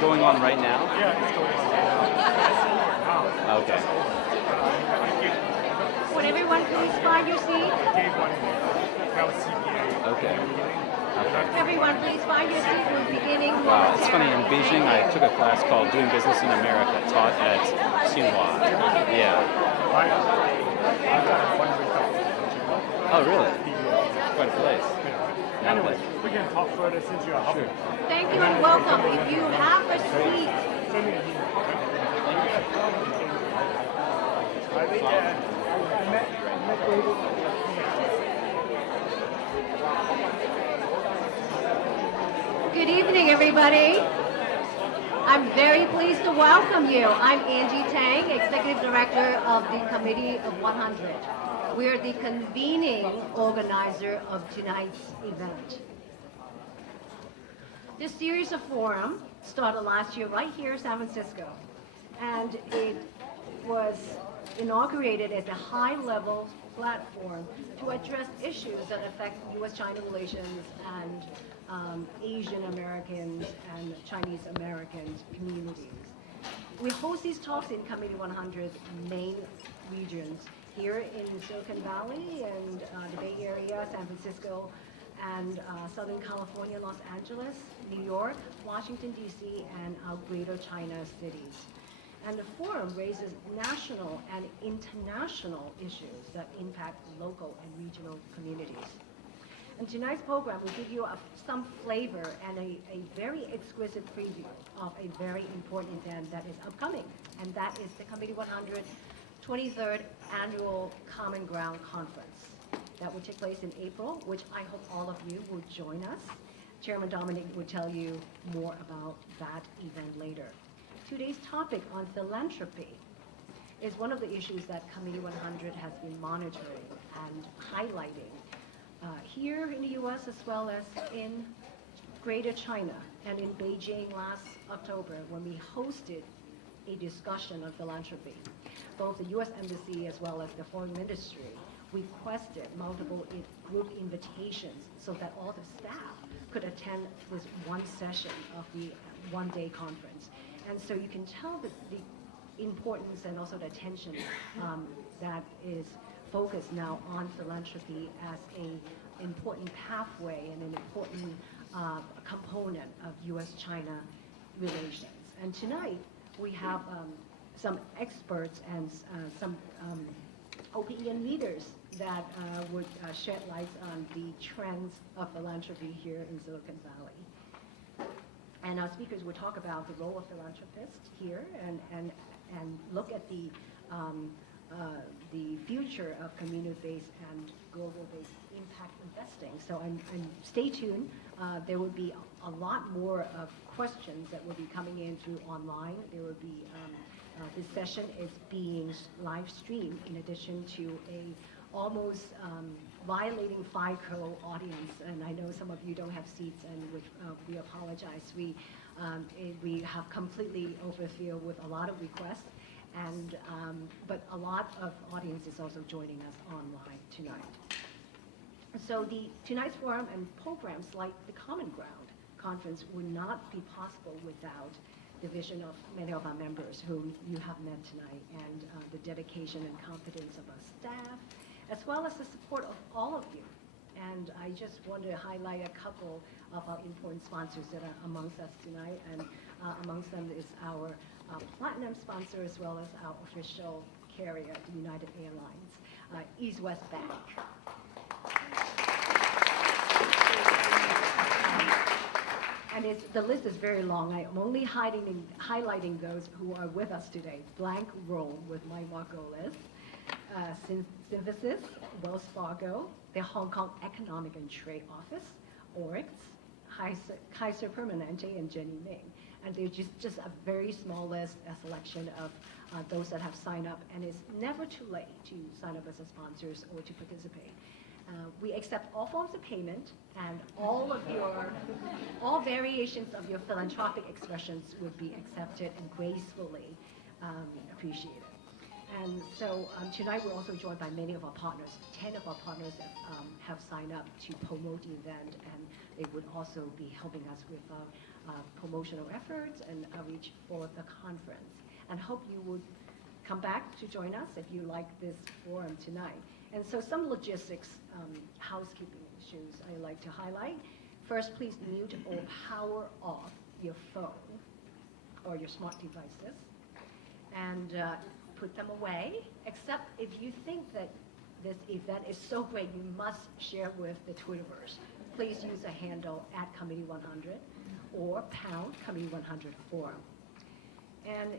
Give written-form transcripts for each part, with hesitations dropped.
going on right now? Yeah, it's going on right now. Okay. Would everyone please find your seat? Gave one that was CPA. Okay. Everyone please find your seat. We're beginning. Wow, it's funny, in Beijing I took a class called Doing Business in America, taught at Tsinghua. Yeah. I've got a fundraiser. Oh, really? Quite a place. Anyway, we can talk further since you are helping. Thank you and welcome. If you have a seat, Send me an email. I think I met good evening, everybody. I'm very pleased to welcome you. I'm Angie Tang, Executive Director of the Committee of 100. We are the convening organizer of tonight's event. This series of forum started last year right here in San Francisco, and it was inaugurated as a high-level platform to address issues that affect U.S. China relations and Asian Americans and Chinese Americans communities. We host these talks in Committee 100 main regions here in Silicon Valley and the Bay Area, San Francisco, and Southern California, Los Angeles, New York, Washington, D.C., and our Greater China cities. And the forum raises national and international issues that impact local and regional communities. In tonight's program, we give you some flavor and a very exquisite preview of a very important event that is upcoming, and that is the Committee 100 23rd Annual Common Ground Conference. That will take place in April, which I hope all of you will join us. Chairman Dominic will tell you more about that event later. Today's topic on philanthropy is one of the issues that Committee 100 has been monitoring and highlighting here in the U.S. as well as in Greater China and in Beijing last October when we hosted a discussion on philanthropy. Both the U.S. Embassy as well as the Foreign Ministry requested multiple group invitations so that all the staff could attend this one session of the one-day conference. And so you can tell the importance and also the attention that is focused now on philanthropy as an important pathway and an important component of U.S.-China relations. And tonight we have some experts and some opinion leaders that would shed light on the trends of philanthropy here in Silicon Valley. And our speakers will talk about the role of philanthropists here and look at the future of community-based and global-based impact investing. So stay tuned. There will be a lot more of questions that will be coming in through online. There will be this session is being live streamed in addition to a almost violating FICO audience, and I know some of you don't have seats, and which we apologize. We have completely overfilled with a lot of requests, and but a lot of audience is also joining us online tonight. So tonight's forum and programs like the Common Ground Conference would not be possible without the vision of many of our members whom you have met tonight, and the dedication and competence of our staff, as well as the support of all of you. And I just want to highlight a couple of our important sponsors that are amongst us tonight, and amongst them is our platinum sponsor as well as our official carrier, the United Airlines, East West Bank. And the list is very long. I am only highlighting those who are with us today. Blank Rome with my Margolis, Synthesis, Wells Fargo, the Hong Kong Economic and Trade Office, Oryx, Kaiser Permanente, and Jenny Ming. And there's just a very small list, a selection of those that have signed up. And it's never too late to sign up as a sponsors or to participate. We accept all forms of payment, and all variations of your philanthropic expressions would be accepted and gracefully appreciated. And so tonight we're also joined by many of our partners. 10 of our partners have signed up to promote the event, and they would also be helping us with promotional efforts and outreach for the conference. And hope you would come back to join us if you like this forum tonight. And so some logistics, housekeeping issues I'd like to highlight. First, please mute or power off your phone or your smart devices, and put them away, except if you think that this event is so great you must share with the Twitterverse. Please use a handle @Committee100 or #Committee100 forum. And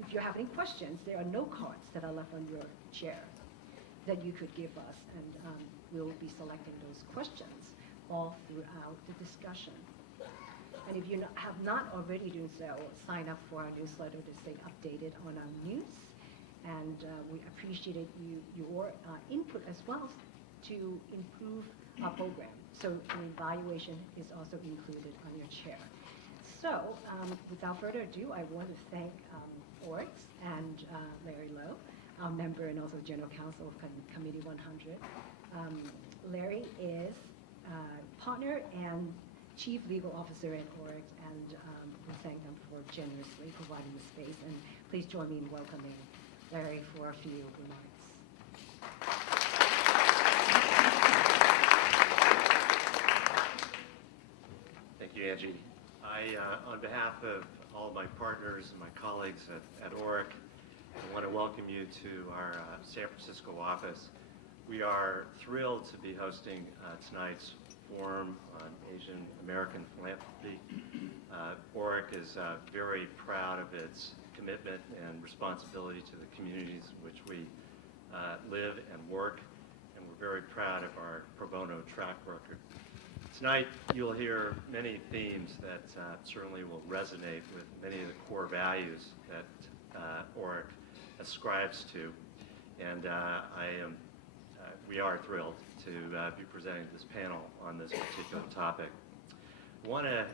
if you have any questions, there are note cards that are left on your chair that you could give us, and we'll be selecting those questions all throughout the discussion. And if you have not already done so, sign up for our newsletter to stay updated on our news. And we appreciate your input as well to improve our program. So an evaluation is also included on your chair. So without further ado, I want to thank Oryx and Larry Lowe, our member and also General Counsel of Committee 100. Larry is partner and Chief Legal Officer at Oryx, and we thank them for generously providing the space. And please join me in welcoming Larry for a few remarks. Thank you, Angie. On behalf of all my partners and my colleagues at Oryx, I want to welcome you to our San Francisco office. We are thrilled to be hosting tonight's forum on Asian American philanthropy. Oryx is very proud of its commitment and responsibility to the communities in which we live and work, and we're very proud of our pro bono track record. Tonight you'll hear many themes that certainly will resonate with many of the core values that Oryx ascribes to, and we are thrilled to be presenting this panel on this particular topic. I want to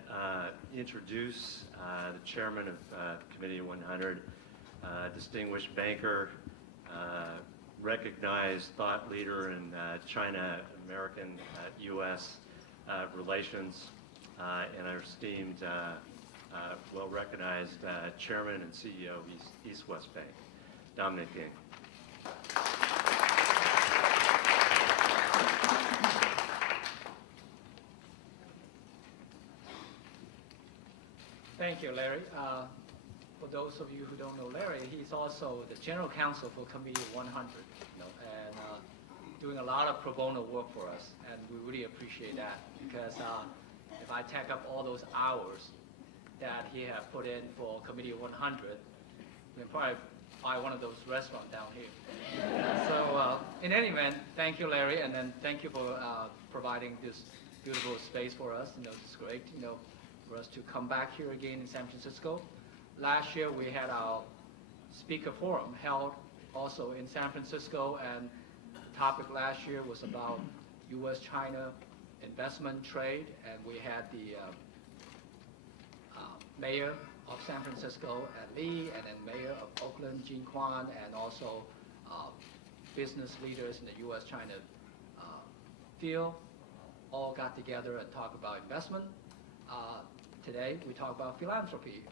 introduce the chairman of Committee 100, distinguished banker, recognized thought leader in China-American U.S. Relations, and our esteemed, well-recognized chairman and CEO of East West Bank, Dominic Dien. Thank you, Larry. For those of you who don't know Larry, he's also the General Counsel for Committee 100, and doing a lot of pro bono work for us, and we really appreciate that, because if I tack up all those hours that he has put in for Committee 100, we can probably buy one of those restaurants down here. So in any event, thank you, Larry, and then thank you for providing this beautiful space for us. It's great, for us to come back here again in San Francisco. Last year we had our speaker forum held also in San Francisco, and the topic last year was about U.S. China investment trade, and we had the mayor of San Francisco, Lee, and then mayor of Oakland, Jin Kwan, and also business leaders in the U.S. China field all got together and talked about investment. Today we talk about philanthropy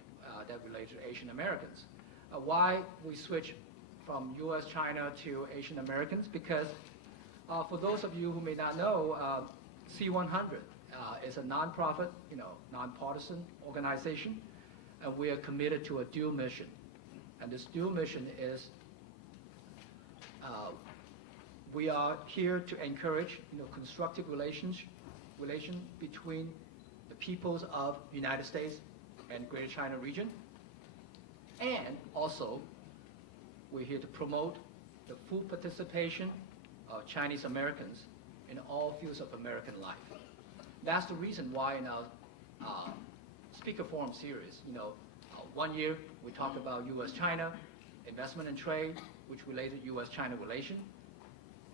that relates to Asian Americans. Why we switch from U.S. China to Asian Americans? Because for those of you who may not know, C100 is a nonprofit, nonpartisan organization, and we are committed to a dual mission. And this dual mission is we are here to encourage constructive relation between the peoples of the United States and Greater China region, and also we're here to promote the full participation of Chinese Americans in all fields of American life. That's the reason why in our speaker forum series, 1 year we talked about U.S. China investment and trade, which related to U.S. China relation,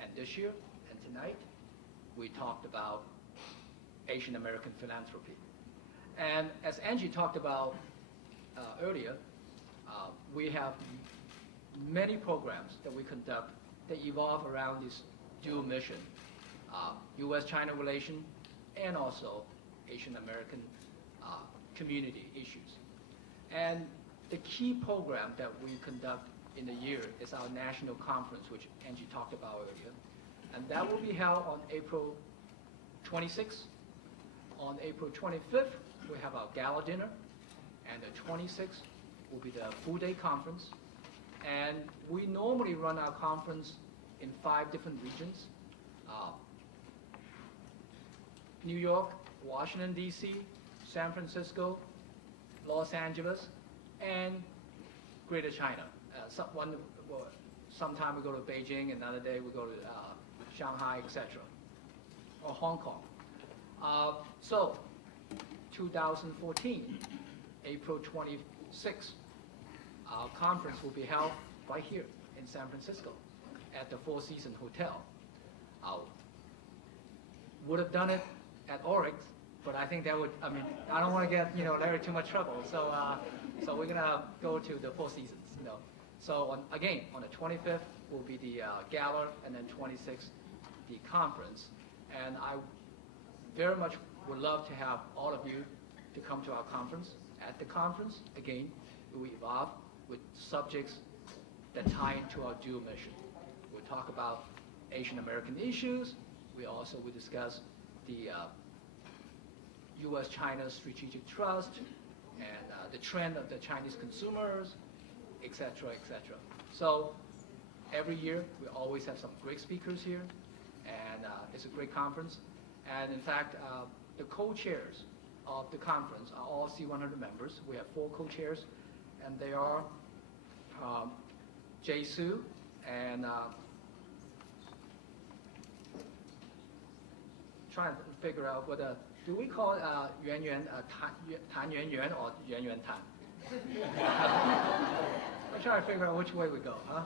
and this year and tonight we talked about Asian American philanthropy. And as Angie talked about earlier, we have many programs that we conduct that evolve around this dual mission, U.S. China relation and also Asian American community issues. And the key program that we conduct in the year is our national conference, which Angie talked about earlier. And that will be held on April 26th. On April 25th, we have our gala dinner. And the 26th will be the full day conference. And we normally run our conference in 5 different regions. New York, Washington, D.C., San Francisco, Los Angeles, and Greater China. Sometime we go to Beijing, another day we go to Shanghai, etc., or Hong Kong. So, 2014, April 26th, our conference will be held right here in San Francisco at the Four Seasons Hotel. Would have done it at Oryx, but I think that would, I don't want to get, Larry too much trouble. So, so we're going to go to the Four Seasons, So again, on the 25th will be the gala, and then 26th, the conference. And I very much would love to have all of you to come to our conference. At the conference, again, we evolve with subjects that tie into our dual mission. We'll talk about Asian American issues. We also will discuss the U.S. China strategic trust and the trend of the Chinese consumers, etc., etc. So every year we always have some great speakers here, and it's a great conference. And in fact, the co-chairs of the conference are all C100 members. We have 4 co-chairs, and they are Jay Su and trying to figure out whether, do we call it Yuen Yuen, Tan Yuen Yuen, or Yuen Yuen Tan? I'm trying to figure out which way we go, huh?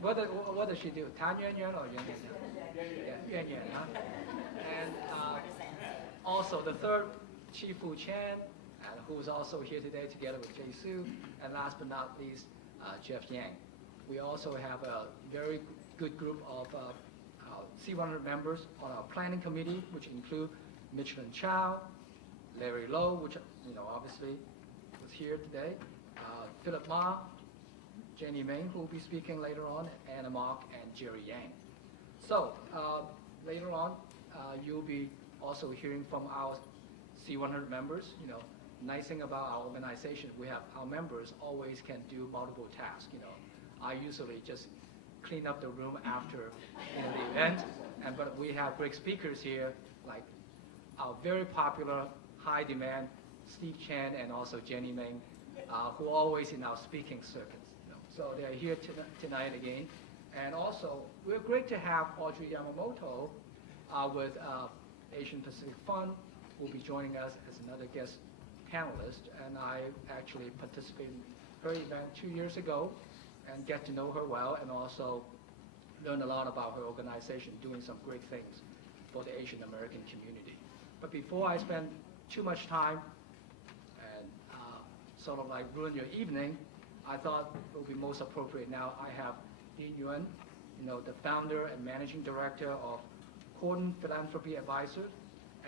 What does she do, Tan Yuen Yuen or Yuen Yuen Tan? Yeah, Yuen Yuen, huh? And also the third, Chifu Chen, who is also here today together with Jay Su, and last but not least, Jeff Yang. We also have a very good group of C100 members on our planning committee, which include Michelin Chow, Larry Lowe, which obviously was here today, Philip Ma, Jenny Ming, who will be speaking later on, Anna Mock, and Jerry Yang. So later on, you'll be also hearing from our C100 members. Nice thing about our organization, we have our members always can do multiple tasks. I usually just clean up the room after the event, but we have great speakers here, like our very popular, high demand Steve Chen and also Jenny Ming, who are always in our speaking circuits. So they're here tonight again. And also, we're great to have Audrey Yamamoto with Asian Pacific Fund, who will be joining us as another guest panelist. And I actually participated in her event 2 years ago and get to know her well, and also learn a lot about her organization doing some great things for the Asian American community. But before I spend too much time and sort of like ruin your evening, I thought it would be most appropriate now. I have Yuen, the founder and managing director of Kordant Philanthropy Advisor,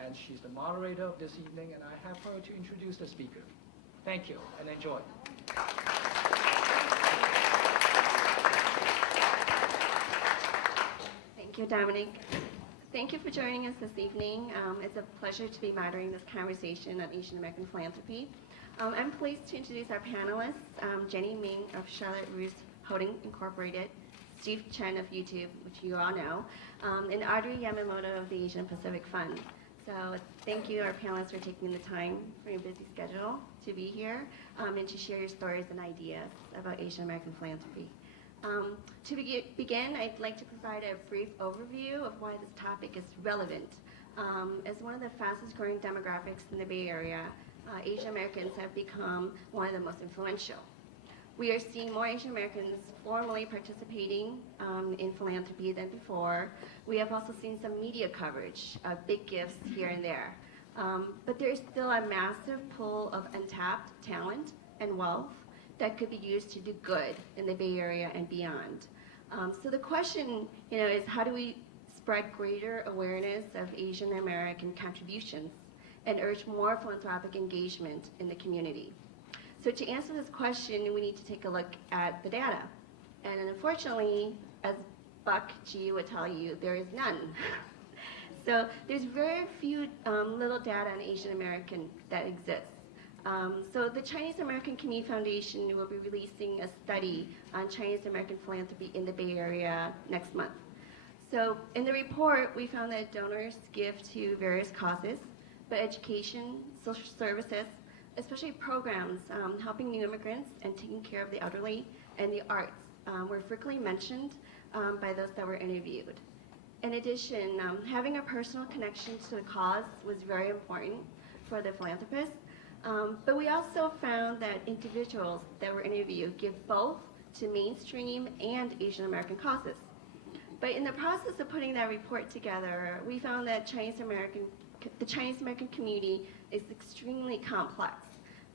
and she's the moderator of this evening, and I have her to introduce the speaker. Thank you, and enjoy. Thank you, Dominic. Thank you for joining us this evening. It's a pleasure to be moderating this conversation on Asian American philanthropy. I'm pleased to introduce our panelists, Jenny Ming of Charlotte Russe Holding Incorporated, Steve Chen of YouTube, which you all know, and Audrey Yamamoto of the Asian Pacific Fund. So thank you, our panelists, for taking the time from your busy schedule to be here and to share your stories and ideas about Asian American philanthropy. To begin, I'd like to provide a brief overview of why this topic is relevant. As one of the fastest growing demographics in the Bay Area, Asian Americans have become one of the most influential. We are seeing more Asian Americans formally participating in philanthropy than before. We have also seen some media coverage of big gifts here and there. But there is still a massive pool of untapped talent and wealth that could be used to do good in the Bay Area and beyond. So the question, is how do we spread greater awareness of Asian American contributions and urge more philanthropic engagement in the community? So to answer this question, we need to take a look at the data. And unfortunately, as Buck G would tell you, there is none. So there's very few little data on Asian American that exists. So the Chinese American Community Foundation will be releasing a study on Chinese American philanthropy in the Bay Area next month. So in the report, we found that donors give to various causes, but education, social services, especially programs helping new immigrants and taking care of the elderly, and the arts were frequently mentioned by those that were interviewed. In addition, having a personal connection to the cause was very important for the philanthropists. But we also found that individuals that were interviewed give both to mainstream and Asian American causes. But in the process of putting that report together, we found that the Chinese American community is extremely complex.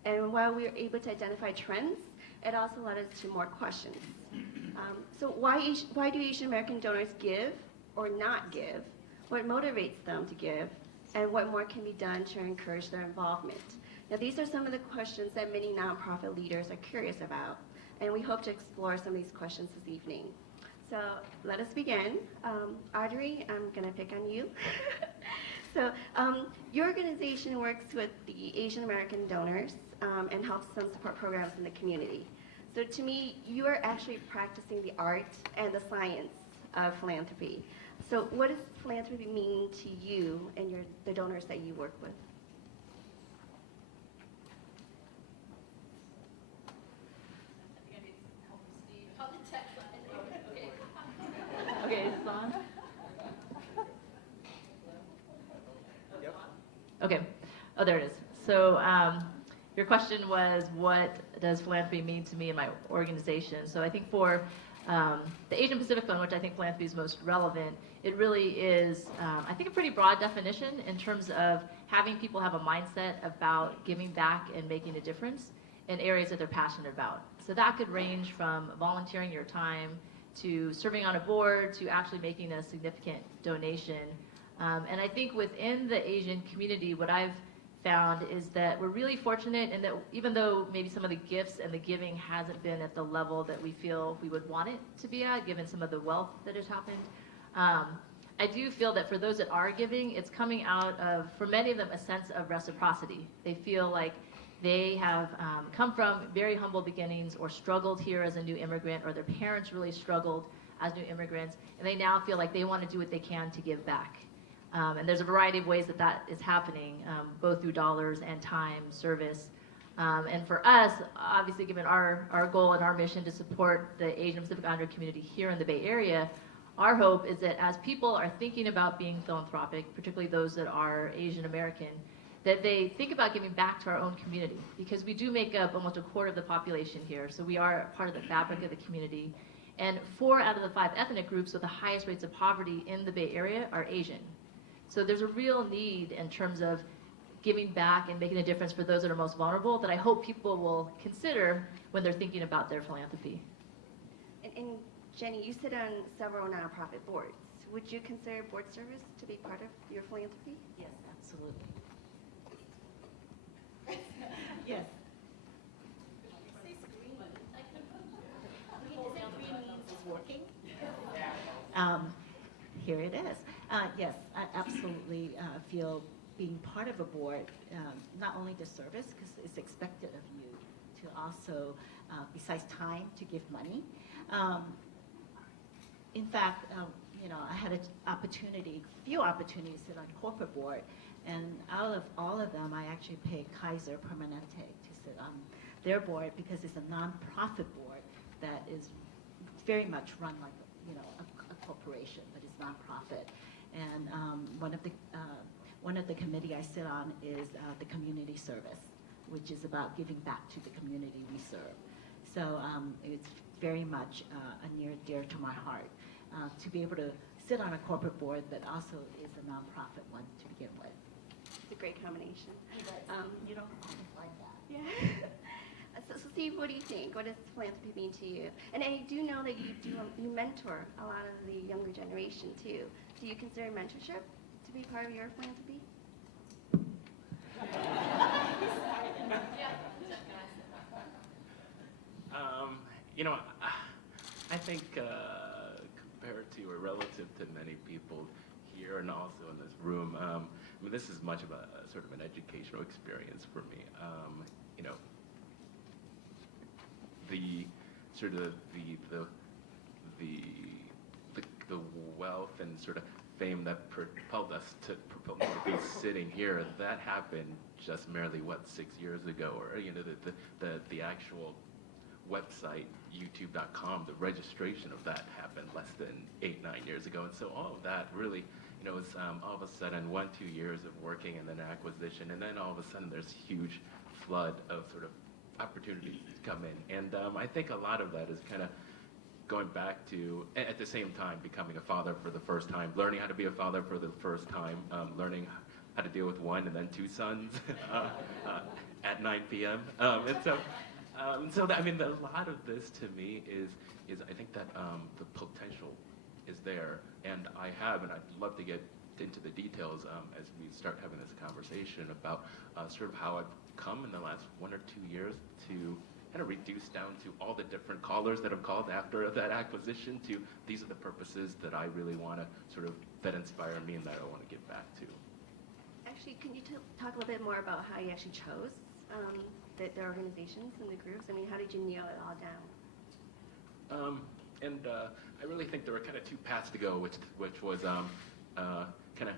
And while we were able to identify trends, it also led us to more questions. So why do Asian American donors give or not give? What motivates them to give? And what more can be done to encourage their involvement? Now, these are some of the questions that many nonprofit leaders are curious about, and we hope to explore some of these questions this evening. So let us begin. Audrey, I'm going to pick on you. So your organization works with the Asian American donors and helps them support programs in the community. So to me, you are actually practicing the art and the science of philanthropy. So what does philanthropy mean to you and the donors that you work with? Okay, is this on? Yep. Okay. Oh, there it is. So your question was, what does philanthropy mean to me and my organization? So I think for the Asian Pacific Fund, which I think philanthropy is most relevant, it really is, I think, a pretty broad definition in terms of having people have a mindset about giving back and making a difference in areas that they're passionate about. So that could range from volunteering your time to serving on a board to actually making a significant donation. And I think within the Asian community, what I've found is that we're really fortunate in that even though maybe some of the gifts and the giving hasn't been at the level that we feel we would want it to be at, given some of the wealth that has happened, I do feel that for those that are giving, it's coming out of, for many of them, a sense of reciprocity. They feel like they have come from very humble beginnings or struggled here as a new immigrant, or their parents really struggled as new immigrants, and they now feel like they want to do what they can to give back. And there's a variety of ways that that is happening, both through dollars and time, service. And for us, obviously, given our goal and our mission to support the Asian Pacific Islander community here in the Bay Area, our hope is that as people are thinking about being philanthropic, particularly those that are Asian American, that they think about giving back to our own community, because we do make up almost a quarter of the population here, so we are part of the fabric of the community. And 4 out of the 5 ethnic groups with the highest rates of poverty in the Bay Area are Asian. So there's a real need in terms of giving back and making a difference for those that are most vulnerable that I hope people will consider when they're thinking about their philanthropy. And Jenny, you sit on several nonprofit boards. Would you consider board service to be part of your philanthropy? Yes, absolutely. Yes. Working? Here it is. Yes, I absolutely feel being part of a board, not only the service, because it's expected of you to also, besides time, to give money. In fact, I had a few opportunities to sit on corporate board, and out of all of them, I actually paid Kaiser Permanente to sit on their board because it's a nonprofit board that is very much run like a corporation, but it's nonprofit. And one of the committee I sit on is the community service, which is about giving back to the community we serve. So it's very much near dear to my heart to be able to sit on a corporate board that also is a nonprofit one to begin with. It's a great combination. You don't always like that. Yeah. So Steve, what do you think? What does philanthropy mean to you? And I do know that you mentor a lot of the younger generation too. Do you consider mentorship to be part of your philanthropy? You know, I think compared to or relative to many people here and also in this room, I mean, this is much of a sort of an educational experience for me. You know, the sort of the wealth and sort of fame that propelled me to be sitting here, that happened just merely 6 years ago, or you know, the actual website, youtube.com, the registration of that happened less than 8-9 years ago. And so all of that really, you know, was all of a sudden 1-2 years of working and then acquisition, and then all of a sudden there's huge flood of sort of opportunities come in. And I think a lot of that is kind of going back to, at the same time, becoming a father for the first time, learning how to be a father for the first time, learning how to deal with one and then 2 sons at 9 p.m. So that, I mean, a lot of this to me is I think that the potential is there, and I'd love to get into the details as we start having this conversation about sort of how I've come in the last 1 or 2 years to kind of reduce down to all the different callers that have called after that acquisition to these are the purposes that I really want to sort of, that inspire me and that I want to give back to. Actually, can you talk a little bit more about how you actually chose the organizations and the groups? I mean, how did you nail it all down? I really think there were kind of 2 paths to go, which was kind of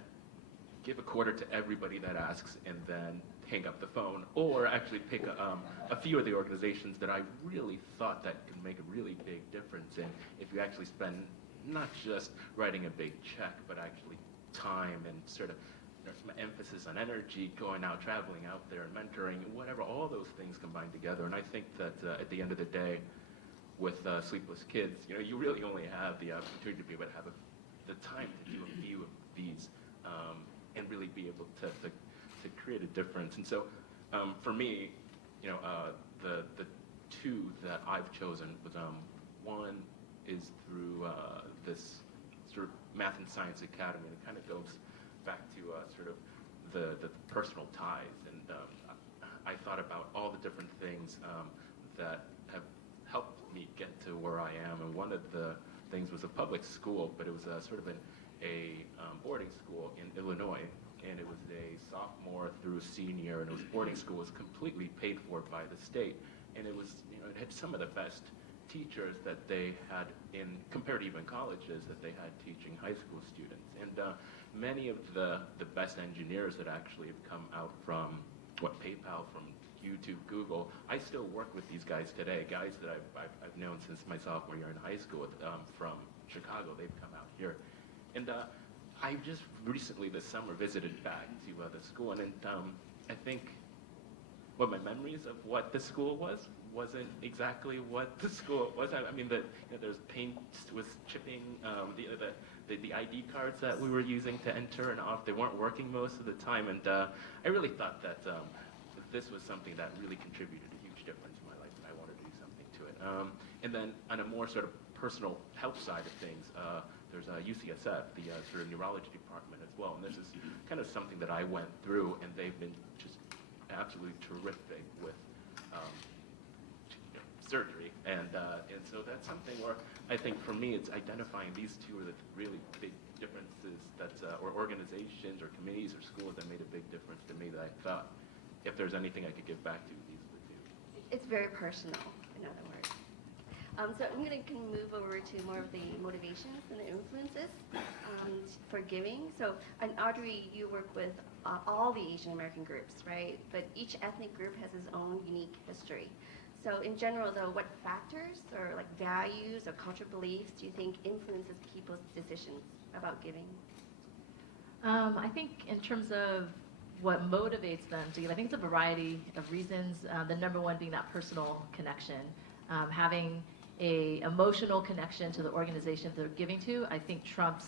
give a quarter to everybody that asks and then hang up the phone, or actually pick a few of the organizations that I really thought that could make a really big difference in if you actually spend not just writing a big check, but actually time and sort of some emphasis on energy, going out, traveling out there, and mentoring, whatever, all those things combined together. And I think that at the end of the day, with sleepless kids, you know, you really only have the opportunity to be able to have the time to do a few of these and really be able to create a difference. And so for me, you know, the 2 that I've chosen was one is through this sort of Math and Science Academy, and it kind of goes back to sort of the personal ties, and I thought about all the different things that have helped me get to where I am, and one of the things was a public school, but it was sort of a boarding school in Illinois, and it was a sophomore through senior, and it was boarding school, was completely paid for by the state, and it was, you know, it had some of the best teachers that they had compared to even colleges that they had teaching high school students, and many of the best engineers that actually have come out from PayPal, from YouTube, Google. I still work with these guys today, guys that I've known since my sophomore year in high school from Chicago. They've come out here. And I just recently this summer visited back to the school, and I think what my memories of what the school wasn't exactly what the school was. I mean, there's paint was chipping, the ID cards that we were using to enter and off, they weren't working most of the time, and I really thought that this was something that really contributed a huge difference in my life, and I wanted to do something to it. And then on a more sort of personal health side of things, there's UCSF, the sort of neurology department as well, and this is kind of something that I went through, and they've been just absolutely terrific with surgery, and so that's something where I think for me it's identifying these 2 are the really big differences that, or organizations or committees or schools that made a big difference to me that I thought if there's anything I could give back to, these would do. It's very personal, in other words. So I'm going to move over to more of the motivations and the influences for giving. So, and Audrey, you work with all the Asian American groups, right? But each ethnic group has its own unique history. So in general, though, what factors or like values or cultural beliefs do you think influences people's decisions about giving? I think in terms of what motivates them to give, I think it's a variety of reasons. The number one being that personal connection, having a emotional connection to the organization they're giving to, I think trumps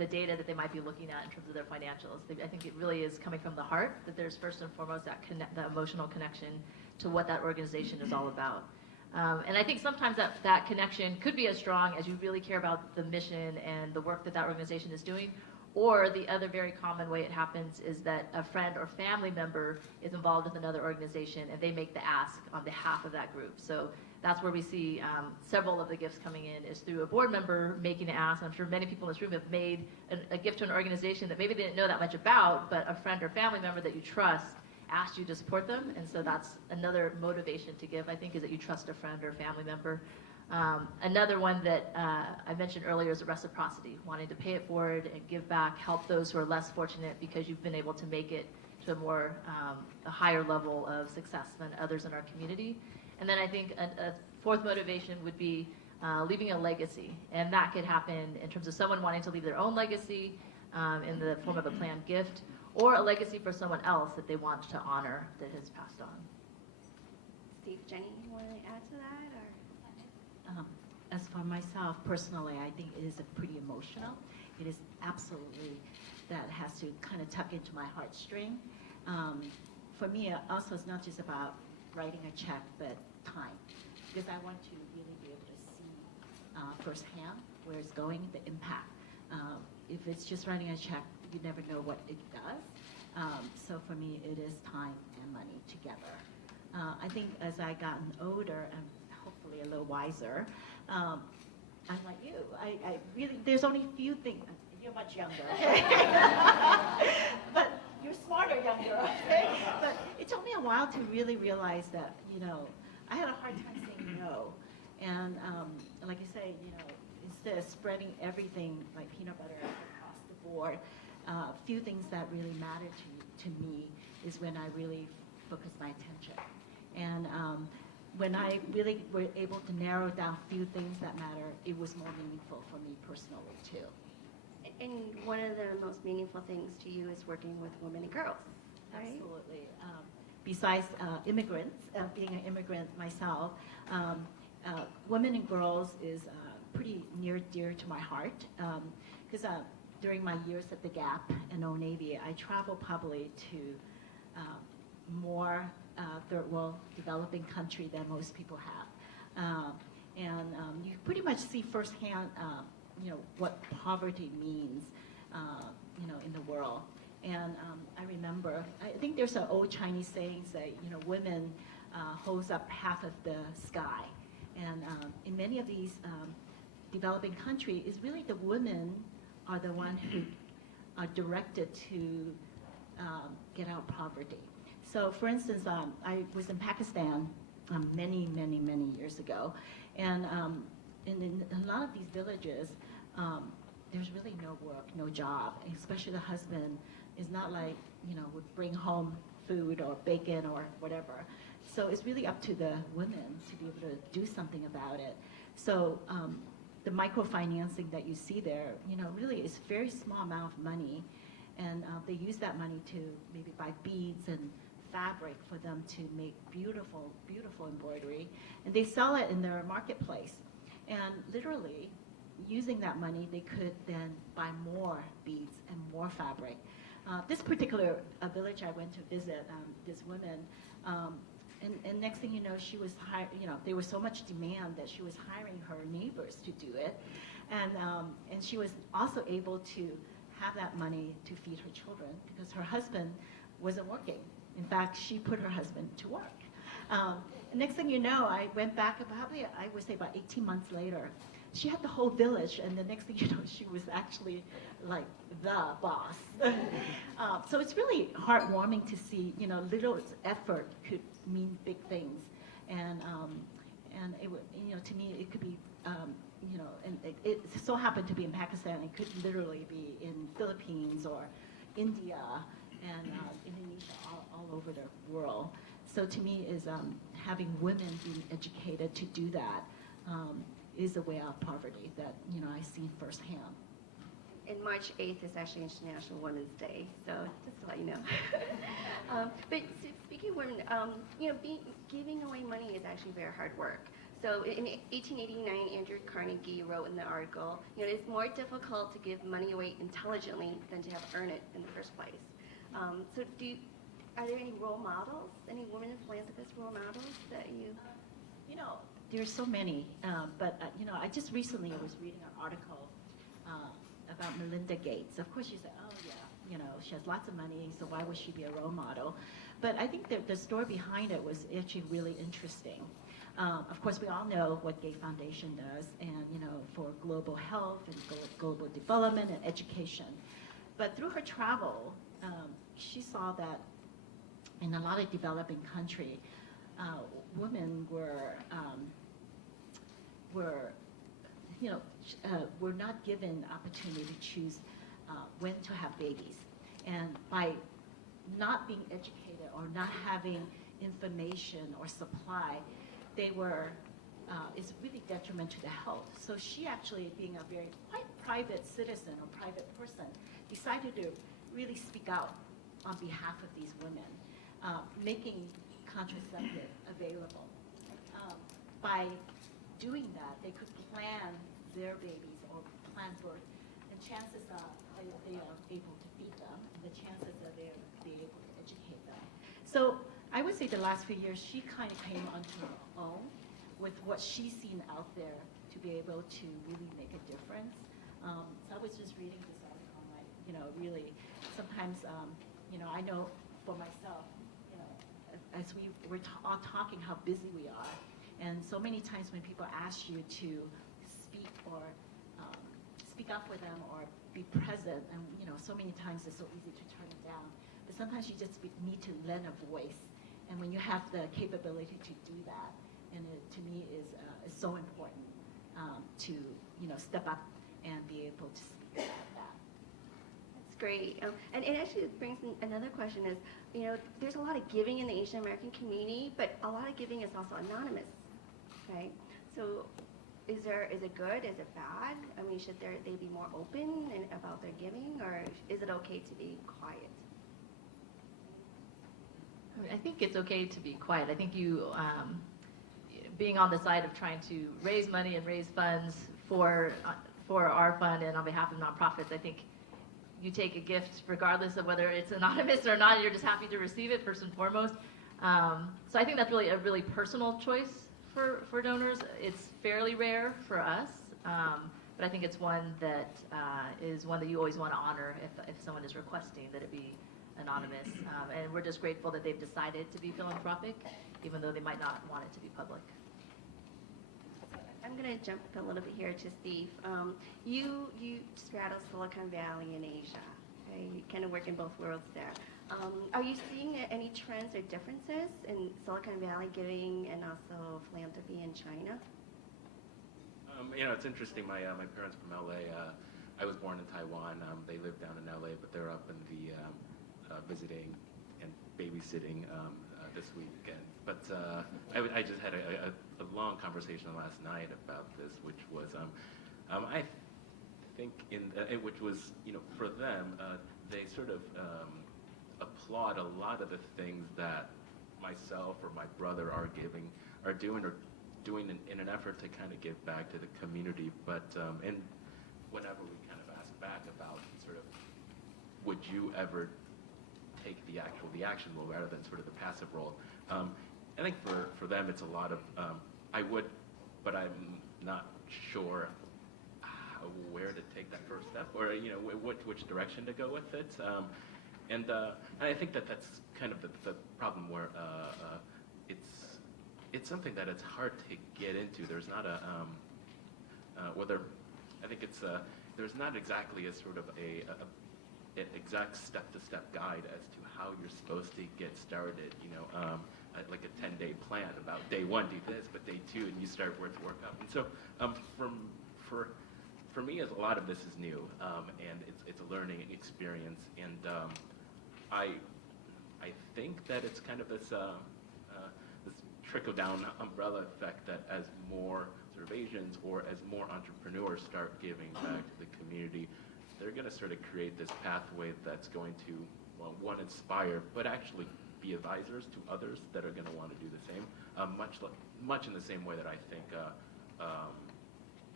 the data that they might be looking at in terms of their financials. I think it really is coming from the heart, that there's first and foremost that emotional connection to what that organization is all about. And I think sometimes that connection could be as strong as you really care about the mission and the work that that organization is doing. Or the other very common way it happens is that a friend or family member is involved with another organization and they make the ask on behalf of that group. So that's where we see several of the gifts coming in is through a board member making an ask. I'm sure many people in this room have made a gift to an organization that maybe they didn't know that much about, but a friend or family member that you trust asked you to support them. And so that's another motivation to give, I think, is that you trust a friend or family member. Another one that I mentioned earlier is reciprocity, wanting to pay it forward and give back, help those who are less fortunate because you've been able to make it to a higher level of success than others in our community. And then I think a fourth motivation would be leaving a legacy. And that could happen in terms of someone wanting to leave their own legacy in the form of a planned gift, or a legacy for someone else that they want to honor that has passed on. Steve, Jenny, you want to add to that? Or? As for myself, personally, I think it is pretty emotional. It is absolutely, that has to kind of tuck into my heartstring. For me, also, it's not just about writing a check, but time. Because I want to really be able to see firsthand where it's going, the impact. If it's just writing a check, you never know what it does. So for me, it is time and money together. I think as I gotten older and hopefully a little wiser, I'm like you. I really, there's only a few things. You're much younger, but you're smarter younger, okay? But it took me a while to really realize that, I had a hard time saying no. And like I say, instead of spreading everything like peanut butter across the board, a few things that really matter to me is when I really focus my attention. And when I really were able to narrow down a few things that matter, it was more meaningful for me personally too. And one of the most meaningful things to you is working with women and girls, right? Absolutely. Besides immigrants, being an immigrant myself, women and girls is pretty near dear to my heart. Because during my years at the Gap and Old Navy, I traveled probably to more third world developing country than most people have. And you pretty much see firsthand, what poverty means, in the world. And I remember, I think there's an old Chinese saying that, women holds up half of the sky. And in many of these developing countries, it's really the women are the ones who are directed to get out of poverty. So for instance, I was in Pakistan many years ago. And in a lot of these villages, there's really no work, no job, especially the husband is not like, would bring home food or bacon or whatever. So it's really up to the women to be able to do something about it. So the microfinancing that you see there, really is a very small amount of money. And they use that money to maybe buy beads and fabric for them to make beautiful, beautiful embroidery. And they sell it in their marketplace. And literally, using that money, they could then buy more beads and more fabric. This particular village I went to visit, this woman, and next thing you know, she was there was so much demand that she was hiring her neighbors to do it, and she was also able to have that money to feed her children because her husband wasn't working. In fact, she put her husband to work. Next thing you know, I went back probably, I would say about 18 months later. She had the whole village, and the next thing you know, she was actually like the boss. So it's really heartwarming to see, little effort could mean big things, and it would, to me, it could be, and it so happened to be in Pakistan. It could literally be in Philippines or India and Indonesia, all over the world. So to me, is having women being educated to do that. Is a way out of poverty that I see firsthand. And March 8th is actually International Women's Day, so just to let you know. But speaking of women, giving away money is actually very hard work. So in 1889, Andrew Carnegie wrote in the article, it's more difficult to give money away intelligently than to have earned it in the first place. So are there any role models, any women philanthropist role models that you? There's so many, but I just recently was reading an article about Melinda Gates. Of course, you say, oh yeah, she has lots of money, so why would she be a role model? But I think that the story behind it was actually really interesting. Of course, we all know what Gates Foundation does, and for global health and global development and education. But through her travel, she saw that in a lot of developing countries, women were not given opportunity to choose when to have babies, and by not being educated or not having information or supply, they were, it's really detrimental to the health. So she actually, being a very quite private citizen or private person, decided to really speak out on behalf of these women, making contraceptive available. By doing that, they could plan their babies or plan birth, and chances are they are able to feed them, and the chances are they're able to educate them. So I would say the last few years, she kind of came onto her own with what she's seen out there to be able to really make a difference. So I was just reading this article, really, sometimes, I know for myself, as we were all talking how busy we are, and so many times when people ask you to speak or speak up for them or be present, and so many times it's so easy to turn it down. But sometimes you just need to lend a voice, and when you have the capability to do that, and it to me is so important to step up and be able to speak about that. That's great. And it actually brings in another question is, there's a lot of giving in the Asian American community, but a lot of giving is also anonymous, right? So is it good? Is it bad? I mean, should they be more open about their giving, or is it okay to be quiet? I think it's okay to be quiet. I think being on the side of trying to raise money and raise funds for our fund and on behalf of nonprofits, I think you take a gift regardless of whether it's anonymous or not. You're just happy to receive it first and foremost. So I think that's really a really personal choice for donors. It's fairly rare for us, but I think it's one that is one that you always want to honor if someone is requesting that it be anonymous. And we're just grateful that they've decided to be philanthropic, even though they might not want it to be public. I'm going to jump a little bit here to Steve. You straddle Silicon Valley and Asia. Okay? You kind of work in both worlds there. Are you seeing any trends or differences in Silicon Valley giving and also philanthropy in China? It's interesting. My parents from LA. I was born in Taiwan. They live down in LA, but they're up in the visiting and babysitting this weekend. But I just had a long conversation last night about this, which was I think which was for them they sort of applaud a lot of the things that myself or my brother are doing in an effort to kind of give back to the community. But and whenever we kind of ask back about sort of would you ever take the action role rather than sort of the passive role. I think for them it's a lot of I would, but I'm not sure where to take that first step or which direction to go with it. And I think that's kind of the problem where it's something that it's hard to get into. There's not a I think it's there's not exactly a sort of an exact step-to-step guide as to how you're supposed to get started, like a 10-day plan about day one do this, but day two, and you start work up. And so for me, a lot of this is new, and it's a learning experience, and I think that it's kind of this trickle-down umbrella effect that as more sort of Asians or as more entrepreneurs start giving back to the community, they're going to sort of create this pathway that's going to, well, one, inspire, but actually be advisors to others that are going to want to do the same, much in the same way that I think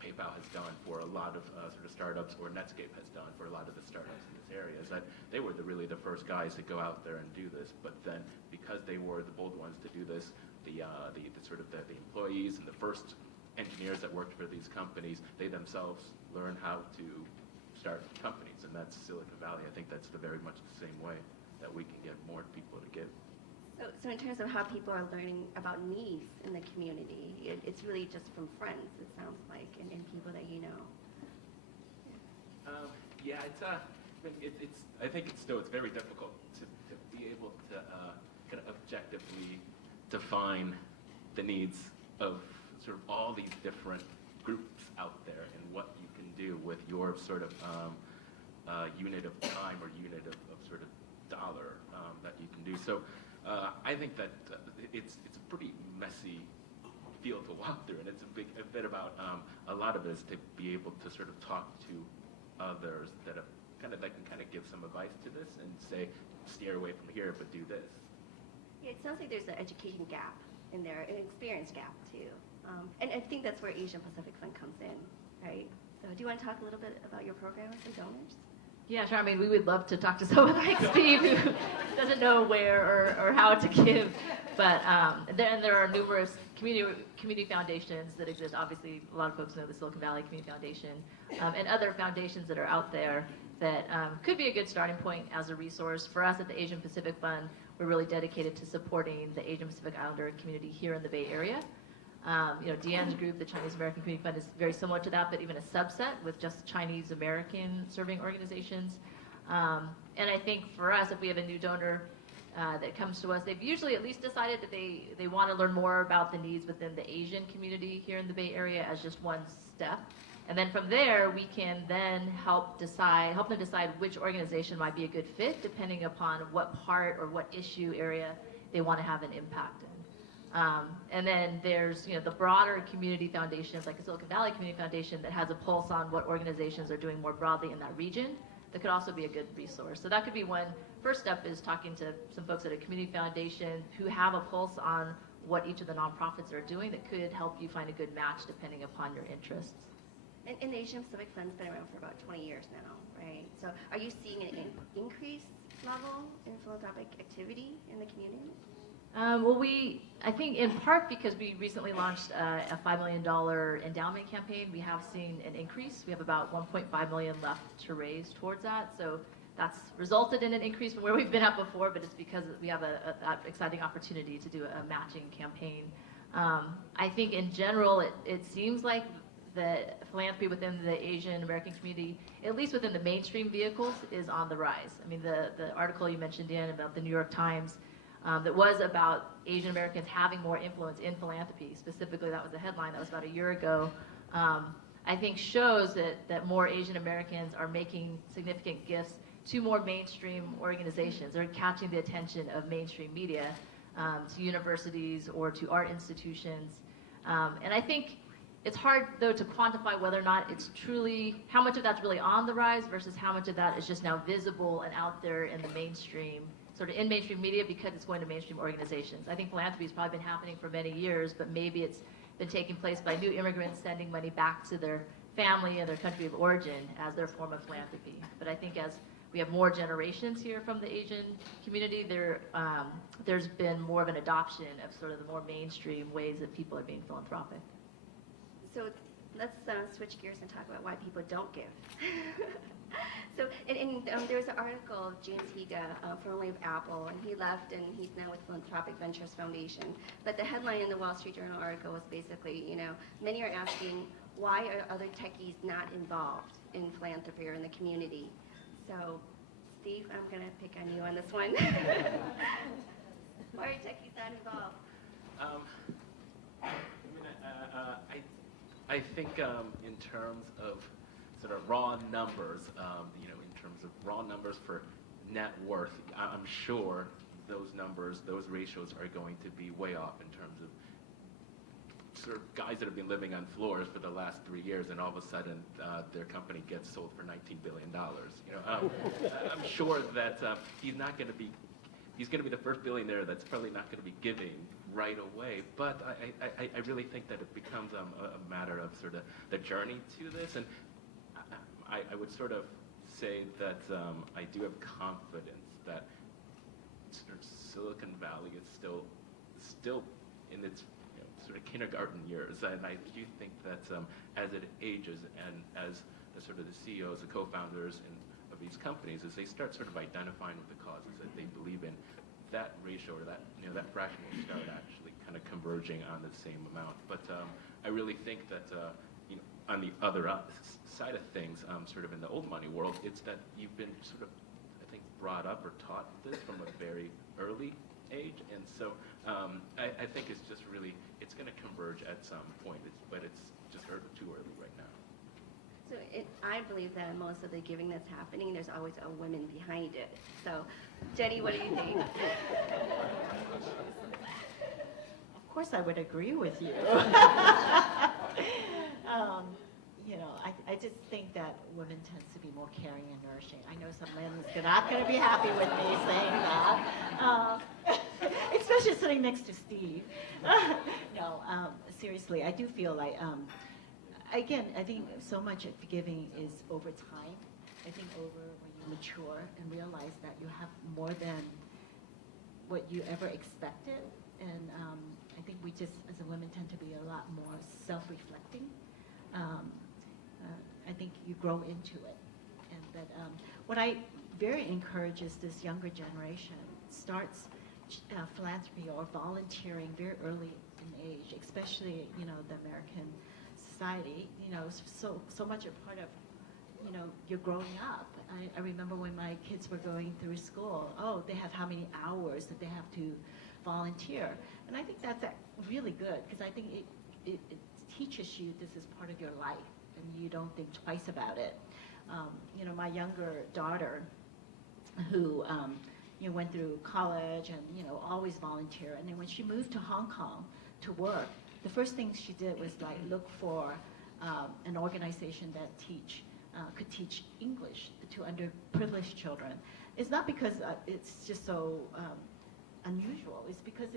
PayPal has done for a lot of sort of startups, or Netscape has done for a lot of the startups in this area, is that they were really the first guys to go out there and do this. But then, because they were the bold ones to do this, the employees and the first engineers that worked for these companies, they themselves learned how to start companies, and that's Silicon Valley. I think that's very much the same way that we can get more people to give. So in terms of how people are learning about needs in the community, it's really just from friends, it sounds like, and people that you know. Yeah, I think it's very difficult to be able to kind of objectively define the needs of sort of all these different groups out there and what you can do with your sort of unit of time or unit of sort of dollar that you can do. So I think that it's a pretty messy field to walk through, and it's a bit about a lot of it is to be able to sort of talk to others that can kind of give some advice to this and say, steer away from here, but do this. Yeah, it sounds like there's an education gap in there, an experience gap too. And I think that's where Asian Pacific Fund comes in, right? So do you want to talk a little bit about your programs and donors? Yeah, sure. I mean, we would love to talk to someone like Steve who doesn't know where or how to give. But there are numerous community foundations that exist. Obviously, a lot of folks know the Silicon Valley Community Foundation and other foundations that are out there that could be a good starting point as a resource. For us at the Asian Pacific Fund, we're really dedicated to supporting the Asian Pacific Islander community here in the Bay Area. Dien's group, the Chinese American Community Fund, is very similar to that, but even a subset with just Chinese American serving organizations. And I think for us, if we have a new donor that comes to us, they've usually at least decided that they want to learn more about the needs within the Asian community here in the Bay Area as just one step. And then from there, we can then help them decide which organization might be a good fit, depending upon what part or what issue area they want to have an impact in. And then there's the broader community foundations, like the Silicon Valley Community Foundation, that has a pulse on what organizations are doing more broadly in that region. That could also be a good resource. So that could be one first step, is talking to some folks at a community foundation who have a pulse on what each of the nonprofits are doing that could help you find a good match depending upon your interests. And the Asian Pacific Fund's been around for about 20 years now, right? So are you seeing an increased level in philanthropic activity in the community? I think in part because we recently launched a $5 million endowment campaign, we have seen an increase. We have about $1.5 million left to raise towards that. So that's resulted in an increase from where we've been at before, but it's because we have that exciting opportunity to do a matching campaign. I think in general, it seems like the philanthropy within the Asian American community, at least within the mainstream vehicles, is on the rise. I mean, the article you mentioned, Dien, about the New York Times, that was about Asian Americans having more influence in philanthropy. Specifically, that was a headline that was about a year ago. I think shows that more Asian Americans are making significant gifts to more mainstream organizations. They're catching the attention of mainstream media, to universities or to art institutions. And I think it's hard, though, to quantify whether or not it's truly, how much of that's really on the rise versus how much of that is just now visible and out there in the mainstream, sort of in mainstream media because it's going to mainstream organizations. I think philanthropy has probably been happening for many years, but maybe it's been taking place by new immigrants sending money back to their family and their country of origin as their form of philanthropy. But I think as we have more generations here from the Asian community, there's been more of an adoption of sort of the more mainstream ways that people are being philanthropic. So let's switch gears and talk about why people don't give. So there was an article of James Higa, formerly of Apple, and he left and he's now with Philanthropic Ventures Foundation. But the headline in the Wall Street Journal article was basically, many are asking, why are other techies not involved in philanthropy or in the community? So, Steve, I'm going to pick on you on this one. Why are techies not involved? I think in terms of sort of raw numbers, in terms of raw numbers for net worth, I'm sure those numbers, those ratios are going to be way off in terms of sort of guys that have been living on floors for the last 3 years, and all of a sudden their company gets sold for $19 billion. I'm sure that he's not going to be he's going to be the first billionaire that's probably not going to be giving right away. But I really think that it becomes a matter of sort of the journey to this. And I would sort of say that I do have confidence that sort of Silicon Valley is still in its sort of kindergarten years, and I do think that as it ages and as the sort of the CEOs, the co-founders of these companies, as they start sort of identifying with the causes that they believe in, that ratio or that that fraction will start actually kind of converging on the same amount. But I really think that on the other side of things, sort of in the old money world, it's that you've been sort of, I think, brought up or taught this from a very early age, and so I think it's just really, it's going to converge at some point, but it's just too early right now. So I believe that most of the giving that's happening, there's always a woman behind it. So, Jenny, what do you think? Of course, I would agree with you. I just think that women tends to be more caring and nourishing. I know some men are not going to be happy with me saying that, especially sitting next to Steve. No, seriously, I do feel like, again, I think so much of giving is over time. I think over when you mature and realize that you have more than what you ever expected. And I think we just, as a women, tend to be a lot more self-reflecting. I think you grow into it. And that what I very encourage is this younger generation starts philanthropy or volunteering very early in age, especially, the American society, so much a part of, you're growing up. I remember when my kids were going through school, they have how many hours that they have to volunteer. And I think that's really good, because I think it teaches you this is part of your life, and you don't think twice about it. My younger daughter, who went through college and always volunteer, and then when she moved to Hong Kong to work, the first thing she did was look for an organization that could teach English to underprivileged children. It's not because it's just so unusual. It's because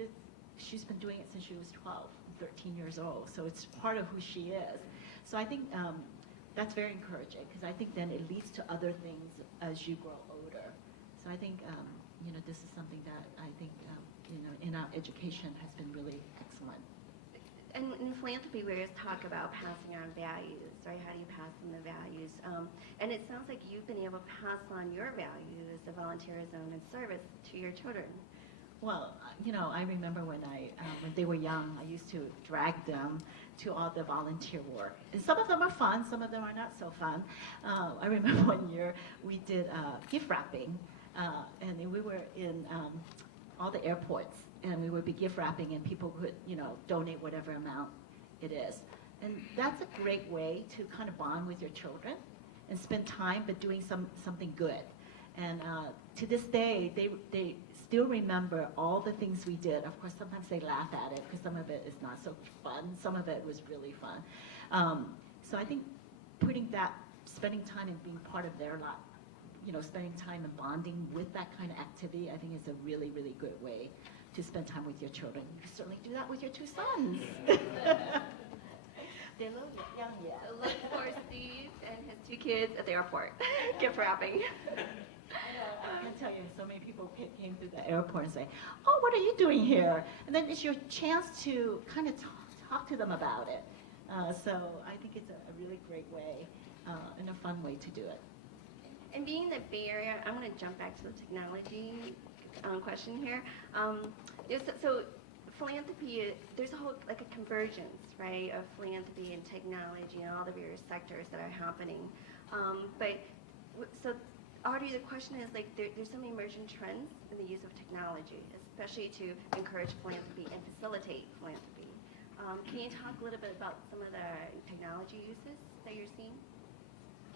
she's been doing it since she was 12, 13 years old. So it's part of who she is. So I think that's very encouraging, because I think then it leads to other things as you grow older. So I think this is something that I think in our education has been really excellent. And in philanthropy, we always talk about passing on values, right? How do you pass on the values? And it sounds like you've been able to pass on your values of volunteerism and service to your children. Well, I remember when they were young, I used to drag them to all the volunteer work. And some of them are fun, some of them are not so fun. I remember one year we did gift wrapping, and we were in all the airports, and we would be gift wrapping, and people could, donate whatever amount it is. And that's a great way to kind of bond with your children and spend time, but doing something good. And to this day, they still remember all the things we did. Of course, sometimes they laugh at it because some of it is not so fun. Some of it was really fun. So I think spending time and being part of their life, spending time and bonding with that kind of activity, I think is a really, really good way to spend time with your children. You can certainly do that with your two sons. They're a little young yet. Look for Steve and his two kids at the airport, gift wrapping. I can tell you, so many people came through the airport and say, "Oh, what are you doing here?" And then it's your chance to kind of talk to them about it. So I think it's a really great way and a fun way to do it. And being in the Bay Area, I'm going to jump back to the technology question here. So philanthropy, there's a whole, a convergence, right, of philanthropy and technology and all the various sectors that are happening. So Audrey, the question is, there's some emerging trends in the use of technology, especially to encourage philanthropy and facilitate philanthropy. Can you talk a little bit about some of the technology uses that you're seeing?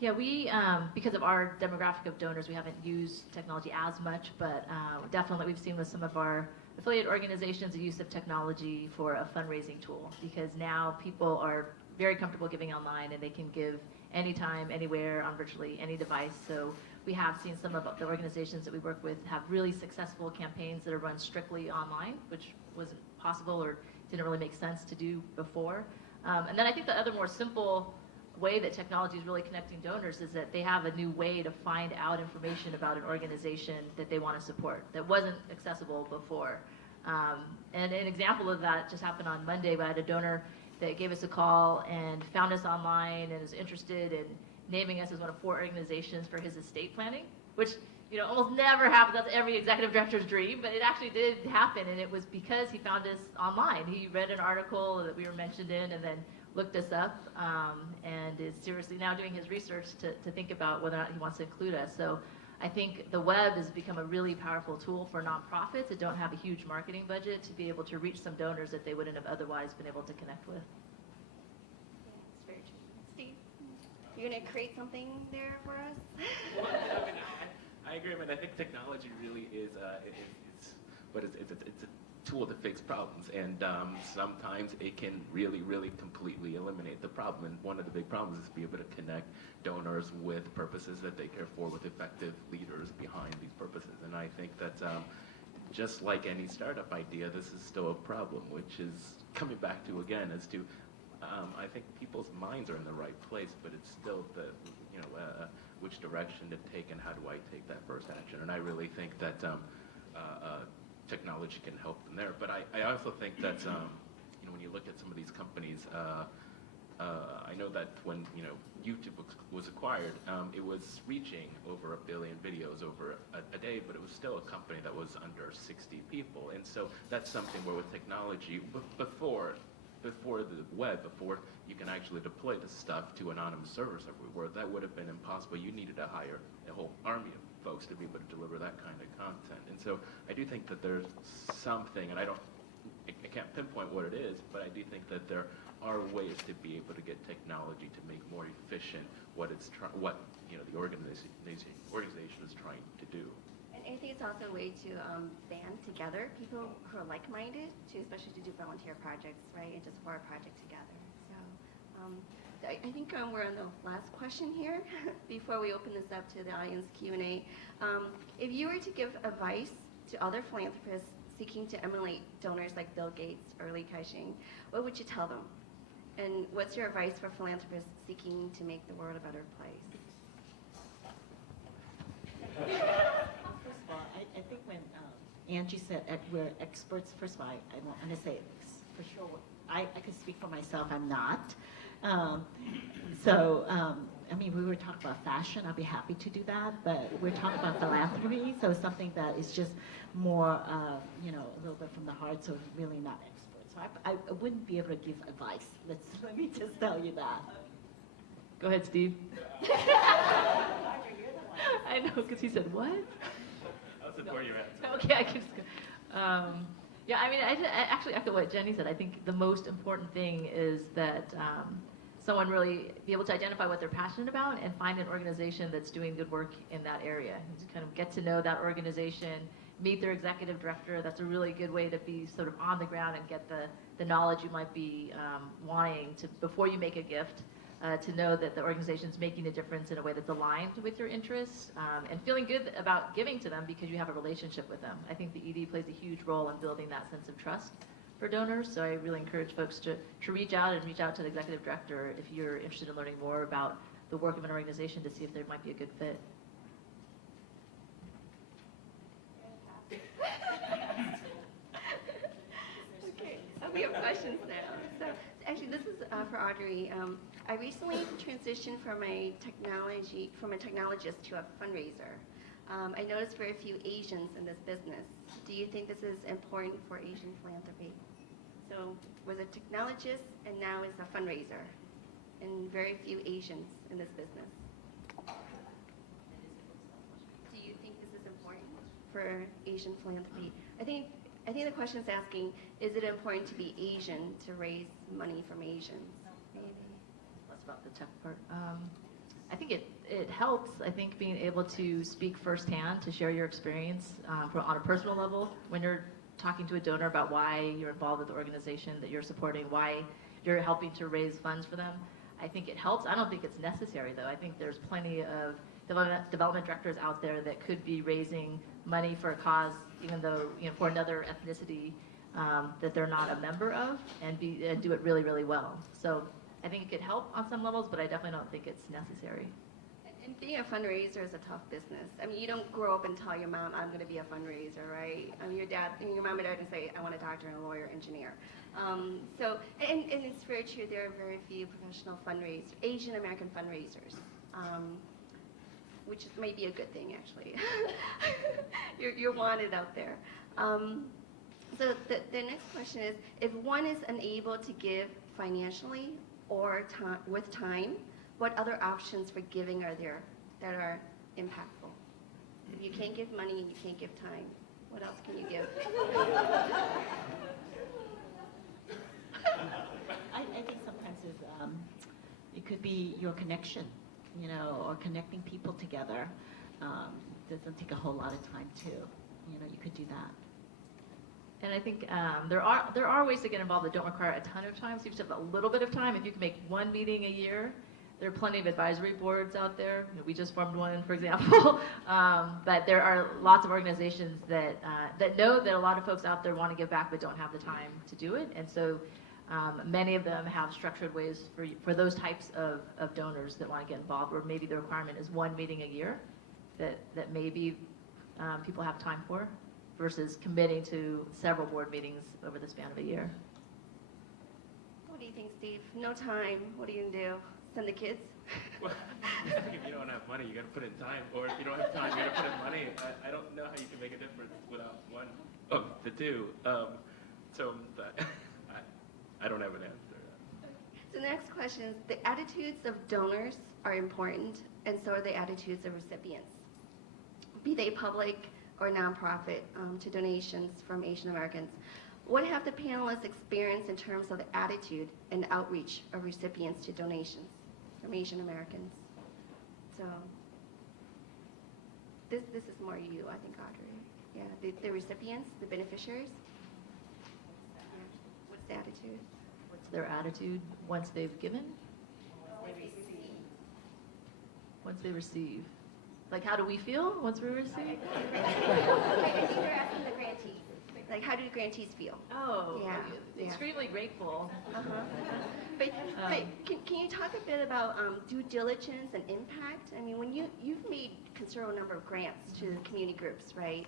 Yeah, we, because of our demographic of donors, we haven't used technology as much, but definitely we've seen with some of our affiliate organizations the use of technology for a fundraising tool, because now people are very comfortable giving online and they can give anytime, anywhere, on virtually any device. So we have seen some of the organizations that we work with have really successful campaigns that are run strictly online, which wasn't possible or didn't really make sense to do before. And then I think the other more simple way that technology is really connecting donors is that they have a new way to find out information about an organization that they want to support that wasn't accessible before. And an example of that just happened on Monday. We had a donor that gave us a call and found us online and is interested in naming us as one of 4 organizations for his estate planning, which almost never happens. That's every executive director's dream, but it actually did happen, and it was because he found us online. He read an article that we were mentioned in and then looked us up and is seriously now doing his research to think about whether or not he wants to include us. So I think the web has become a really powerful tool for nonprofits that don't have a huge marketing budget to be able to reach some donors that they wouldn't have otherwise been able to connect with. It's very true. Steve, you're going to create something there for us? Well, I mean, I agree. I mean, I think technology really is it's a tool to fix problems, and sometimes it can really completely eliminate the problem. And one of the big problems is to be able to connect donors with purposes that they care for, with effective leaders behind these purposes. And I think that just like any startup idea, this is still a problem, which is coming back to again as to I think people's minds are in the right place, but it's still the which direction to take and how do I take that first action. And I really think that technology can help them there. But I also think that when you look at some of these companies, I know that when YouTube was acquired, it was reaching over 1 billion videos over a day, but it was still a company that was under 60 people. And so that's something where with technology, before the web, before you can actually deploy this stuff to anonymous servers everywhere, that would have been impossible. You needed to hire a whole army of folks to be able to deliver that kind of content. And so I do think that there's something, and I can't pinpoint what it is, but I do think that there are ways to be able to get technology to make more efficient what the organization is trying to do. And I think it's also a way to band together people who are like-minded, especially to do volunteer projects, right, and to support a project together. So I think we're on the last question here before we open this up to the audience Q&A. If you were to give advice to other philanthropists seeking to emulate donors like Bill Gates or Li Ka-shing, what would you tell them? And what's your advice for philanthropists seeking to make the world a better place? First of all, I think when Angie said we're experts, first of all, I want to say for sure, I can speak for myself, I'm not. I mean, we were talking about fashion, I'll be happy to do that, but we're talking about philanthropy, so something that is just more, a little bit from the heart, so really not experts. So I wouldn't be able to give advice. Let me just tell you that. Go ahead, Steve. I know, because he said, what? I'll support your answer. Okay, I can just go. Yeah, I mean, I actually echo what Jenny said. I think the most important thing is that someone really be able to identify what they're passionate about and find an organization that's doing good work in that area. And to kind of get to know that organization, meet their executive director. That's a really good way to be sort of on the ground and get the knowledge you might be wanting to before you make a gift. To know that the organization's making a difference in a way that's aligned with your interests, and feeling good about giving to them because you have a relationship with them. I think the ED plays a huge role in building that sense of trust for donors, so I really encourage folks to reach out to the executive director if you're interested in learning more about the work of an organization to see if there might be a good fit. Okay, we have questions now. So actually, this is for Audrey. I recently transitioned from a technologist to a fundraiser. I noticed very few Asians in this business. Do you think this is important for Asian philanthropy? So was a technologist and now is a fundraiser, and very few Asians in this business. Do you think this is important for Asian philanthropy? I think the question is asking, is it important to be Asian to raise money from Asians? Maybe. That's about the tech part. I think it helps, I think, being able to speak firsthand, to share your experience on a personal level when you're talking to a donor about why you're involved with the organization that you're supporting, why you're helping to raise funds for them. I think it helps. I don't think it's necessary, though. I think there'll development directors out there that could be raising money for a cause, even though, for another ethnicity that they're not a member of, and do it really, really well. So I think it could help on some levels, but I definitely don't think it's necessary. And being a fundraiser is a tough business. I mean, you don't grow up and tell your mom, I'm going to be a fundraiser, right? I mean, your mom and dad can say, I want a doctor and a lawyer, engineer. And it's very true, there are very few professional fundraisers, Asian American fundraisers, which might be a good thing, actually. You're wanted out there. So the next question is, if one is unable to give financially or with time, what other options for giving are there that are impactful? If you can't give money and you can't give time, what else can you give? I think sometimes it could be your connection, or connecting people together. Doesn't take a whole lot of time too. You could do that. And I think there are ways to get involved that don't require a ton of time. So you just have a little bit of time. If you can make one meeting a year, there are plenty of advisory boards out there. We just formed one, for example. But there are lots of organizations that know that a lot of folks out there want to give back but don't have the time to do it. And so many of them have structured ways for those types of donors that want to get involved, where maybe the requirement is one meeting a year that maybe people have time for, versus committing to several board meetings over the span of a year. What do you think, Steve? No time. What are you going to do? Send the kids? Well, I think if you don't have money, you got to put in time, or if you don't have time, you got to put in money. I don't know how you can make a difference without one of the two. So I don't have an answer. So the next question is, the attitudes of donors are important, and so are the attitudes of recipients, be they public or nonprofit, to donations from Asian Americans. What have the panelists experienced in terms of the attitude and outreach of recipients to donations from Asian Americans? So this is more you, I think, Audrey. Yeah, the recipients, the beneficiaries. What's the attitude? What's their attitude once they've given? Once they receive. Like, how do we feel once we receive? I think you're asking the grantees. Like, how do the grantees feel? Oh, yeah. Extremely grateful. But can you talk a bit about due diligence and impact? I mean, when you've made a considerable number of grants to community groups, right?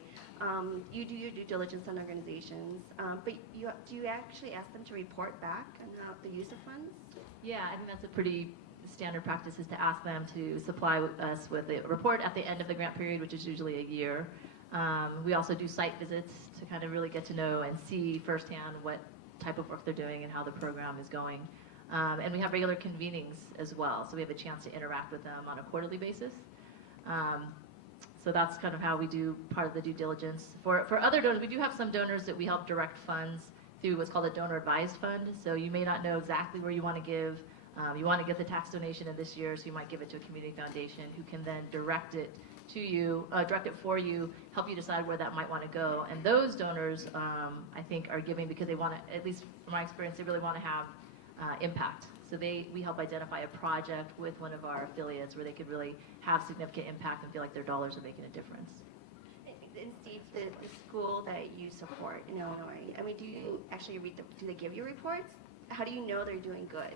You do your due diligence on organizations, but do you actually ask them to report back on the use of funds? Yeah, I think that's a pretty standard practice, is to ask them to supply us with a report at the end of the grant period, which is usually a year. We also do site visits to kind of really get to know and see firsthand what type of work they're doing and how the program is going. And we have regular convenings as well, so we have a chance to interact with them on a quarterly basis. So that's kind of how we do part of the due diligence. For other donors, we do have some donors that we help direct funds through what's called a donor advised fund. So you may not know exactly where you want to give. You want to get the tax donation in this year, so you might give it to a community foundation who can then direct it to you, direct it for you, help you decide where that might want to go. And those donors, I think, are giving because they want to, at least from my experience, they really want to have impact. So we help identify a project with one of our affiliates where they could really have significant impact and feel like their dollars are making a difference. And Steve, the school that you support in Illinois, I mean, do you actually do they give you reports? How do you know they're doing good?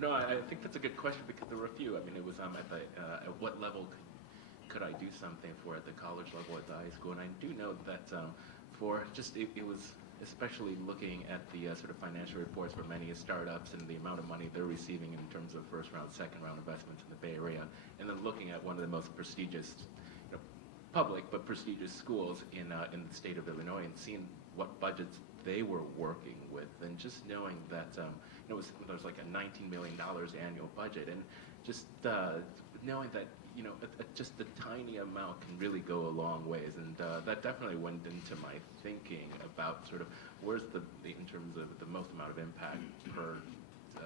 No, I think that's a good question, because there were a few. I mean, it was at what level could I do something for at the college level, at the high school, and I do know that for just it was especially looking at the sort of financial reports for many startups and the amount of money they're receiving in terms of first round, second round investments in the Bay Area, and then looking at one of the most prestigious, public but prestigious schools in the state of Illinois, and seeing what budgets they were working with, and just knowing that there was like a $19 million annual budget, and just knowing that just a tiny amount can really go a long ways, and that definitely went into my thinking about sort of where's in terms of the most amount of impact per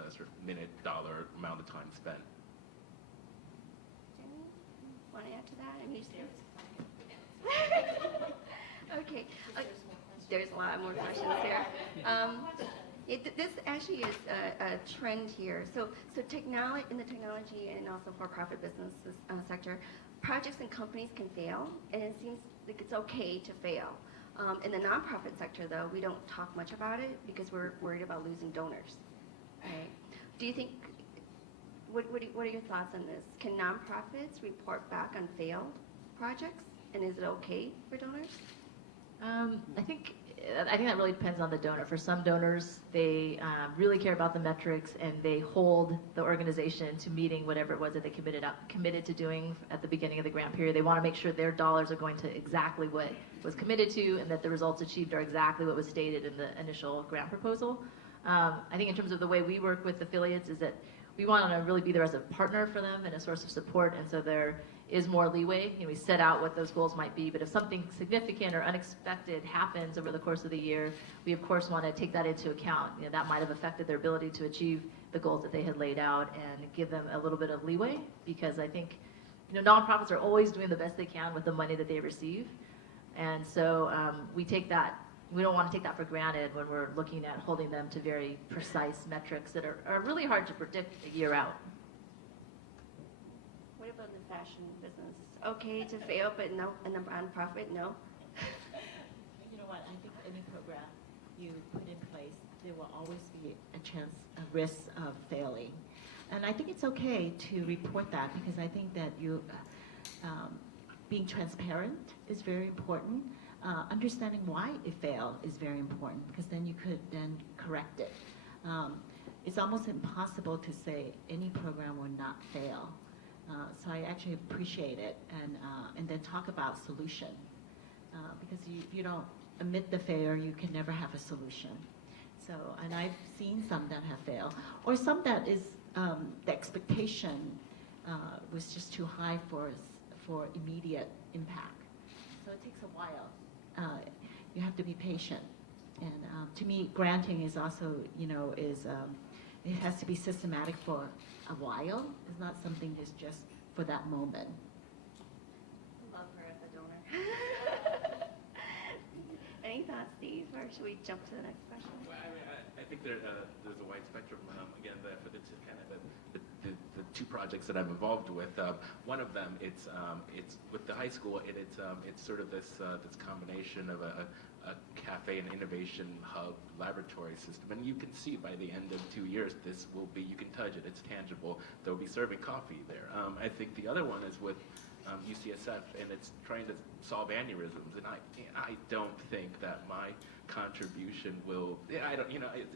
sort of minute, dollar amount of time spent. Jenny, want to add to that? I mean, okay. There's a lot more questions here. This actually is a trend here. So technology in the technology and also for-profit business sector, projects and companies can fail, and it seems like it's okay to fail. In the nonprofit sector, though, we don't talk much about it because we're worried about losing donors. Right? Do you think? What are your thoughts on this? Can nonprofits report back on failed projects, and is it okay for donors? I think that really depends on the donor. For some donors, they really care about the metrics, and they hold the organization to meeting whatever it was that they committed to doing at the beginning of the grant period. They want to make sure their dollars are going to exactly what was committed to, and that the results achieved are exactly what was stated in the initial grant proposal. I think in terms of the way we work with affiliates is that we want to really be there as a partner for them and a source of support, and so there is more leeway. We set out what those goals might be, but if something significant or unexpected happens over the course of the year, we of course want to take that into account. That might have affected their ability to achieve the goals that they had laid out, and give them a little bit of leeway, because I think nonprofits are always doing the best they can with the money that they receive, and so we don't want to take that for granted when we're looking at holding them to very precise metrics that are really hard to predict a year out. What about the fashion business? Okay to fail, but no, and the nonprofit, no? You know what? I think any program you put in place, there will always be a risk of failing. And I think it's okay to report that, because I think that being transparent is very important. Understanding why it failed is very important, because then you could then correct it. It's almost impossible to say any program will not fail. So I actually appreciate it, and then talk about solution, because if you don't admit the failure, you can never have a solution. So, and I've seen some that have failed, or some that is the expectation was just too high for immediate impact. So it takes a while. You have to be patient, and to me, granting is also, it has to be systematic for a while. It's not something that's just for that moment. Love her as a donor. Any thoughts, Steve, or should we jump to the next question? Well, I think there's a wide spectrum. Again, for the two projects that I'm involved with. One of them, it's with the high school. It's sort of this combination of a cafe and innovation hub laboratory system, and you can see by the end of 2 years, this will be. You can touch it. It's tangible. They'll be serving coffee there. I think the other one is with UCSF, and it's trying to solve aneurysms. And I don't think that my contribution will.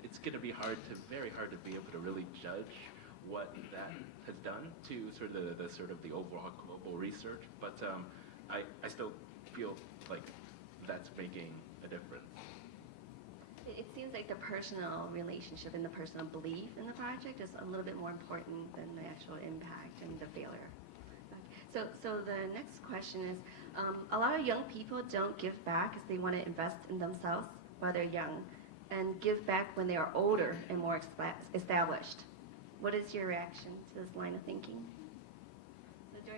It's going to be very hard to be able to really judge what that has done to sort of the overall global research, but I still feel like that's making a difference. It seems like the personal relationship and the personal belief in the project is a little bit more important than the actual impact and the failure. So the next question is, a lot of young people don't give back as they want to invest in themselves while they're young, and give back when they are older and more established. What is your reaction to this line of thinking? So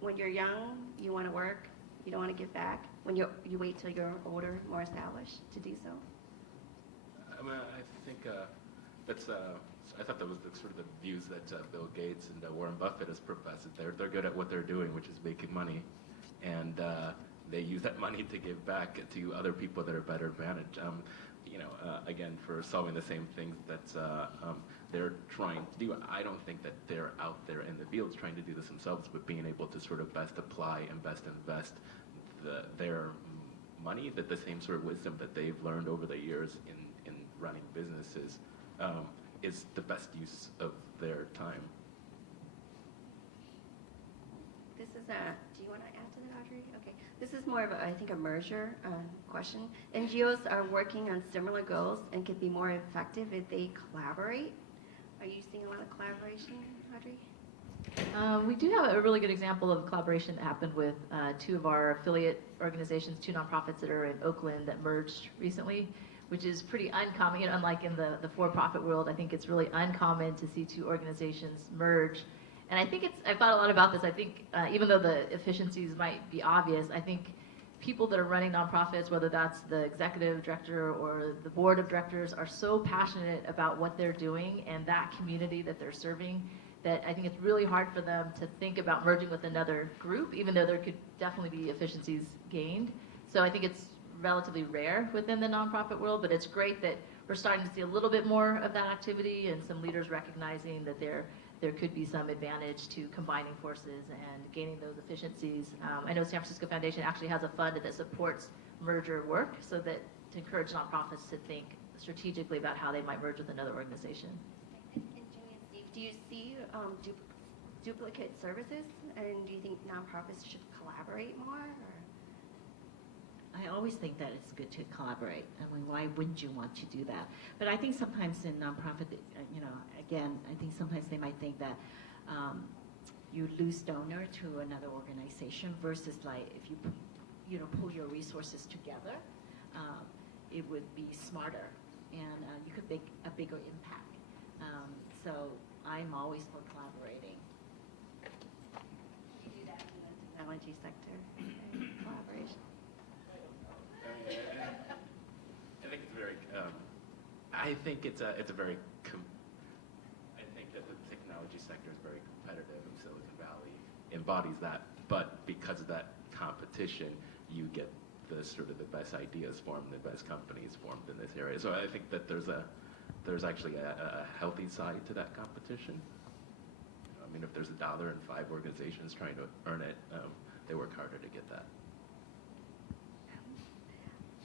when you're young, you want to work, you don't want to give back. When you wait till you're older, more established, to do so. I think that's. I thought that was sort of the views that Bill Gates and Warren Buffett has professed. They're good at what they're doing, which is making money, and they use that money to give back to other people that are better advantaged. Again, for solving the same things that they're trying to do. I don't think that they're out there in the fields trying to do this themselves, but being able to sort of best apply and best invest their money, that the same sort of wisdom that they've learned over the years in running businesses is the best use of their time. This is do you want to add to that, Audrey? Okay. This is more of I think a merger question. NGOs are working on similar goals and could be more effective if they collaborate. Are you seeing a lot of collaboration, Audrey? We do have a really good example of collaboration that happened with two of our affiliate organizations, two nonprofits that are in Oakland that merged recently, which is pretty uncommon. Unlike in the for-profit world, I think it's really uncommon to see two organizations merge. And I think I've thought a lot about this. I think even though the efficiencies might be obvious, I think people that are running nonprofits, whether that's the executive director or the board of directors, are so passionate about what they're doing and that community that they're serving that I think it's really hard for them to think about merging with another group, even though there could definitely be efficiencies gained. So I think it's relatively rare within the nonprofit world, but it's great that we're starting to see a little bit more of that activity and some leaders recognizing that there could be some advantage to combining forces and gaining those efficiencies. I know San Francisco Foundation actually has a fund that supports merger work so that to encourage nonprofits to think strategically about how they might merge with another organization. And Jenny and Steve, do you see duplicate services, and do you think nonprofits should collaborate more? Or? I always think that it's good to collaborate. I mean, why wouldn't you want to do that? But I think sometimes in nonprofit, again, I think sometimes they might think that you lose donor to another organization versus like if you pull your resources together, it would be smarter and you could make a bigger impact. So I'm always for collaborating. You do that in the technology sector, collaboration. I think it's very. I think it's a very. I think that the technology sector is very competitive, and Silicon Valley embodies that. But because of that competition, you get the sort of the best ideas formed, the best companies formed in this area. So I think that there's actually a healthy side to that competition. I mean, if there's $1 and 5 organizations trying to earn it, they work harder to get that.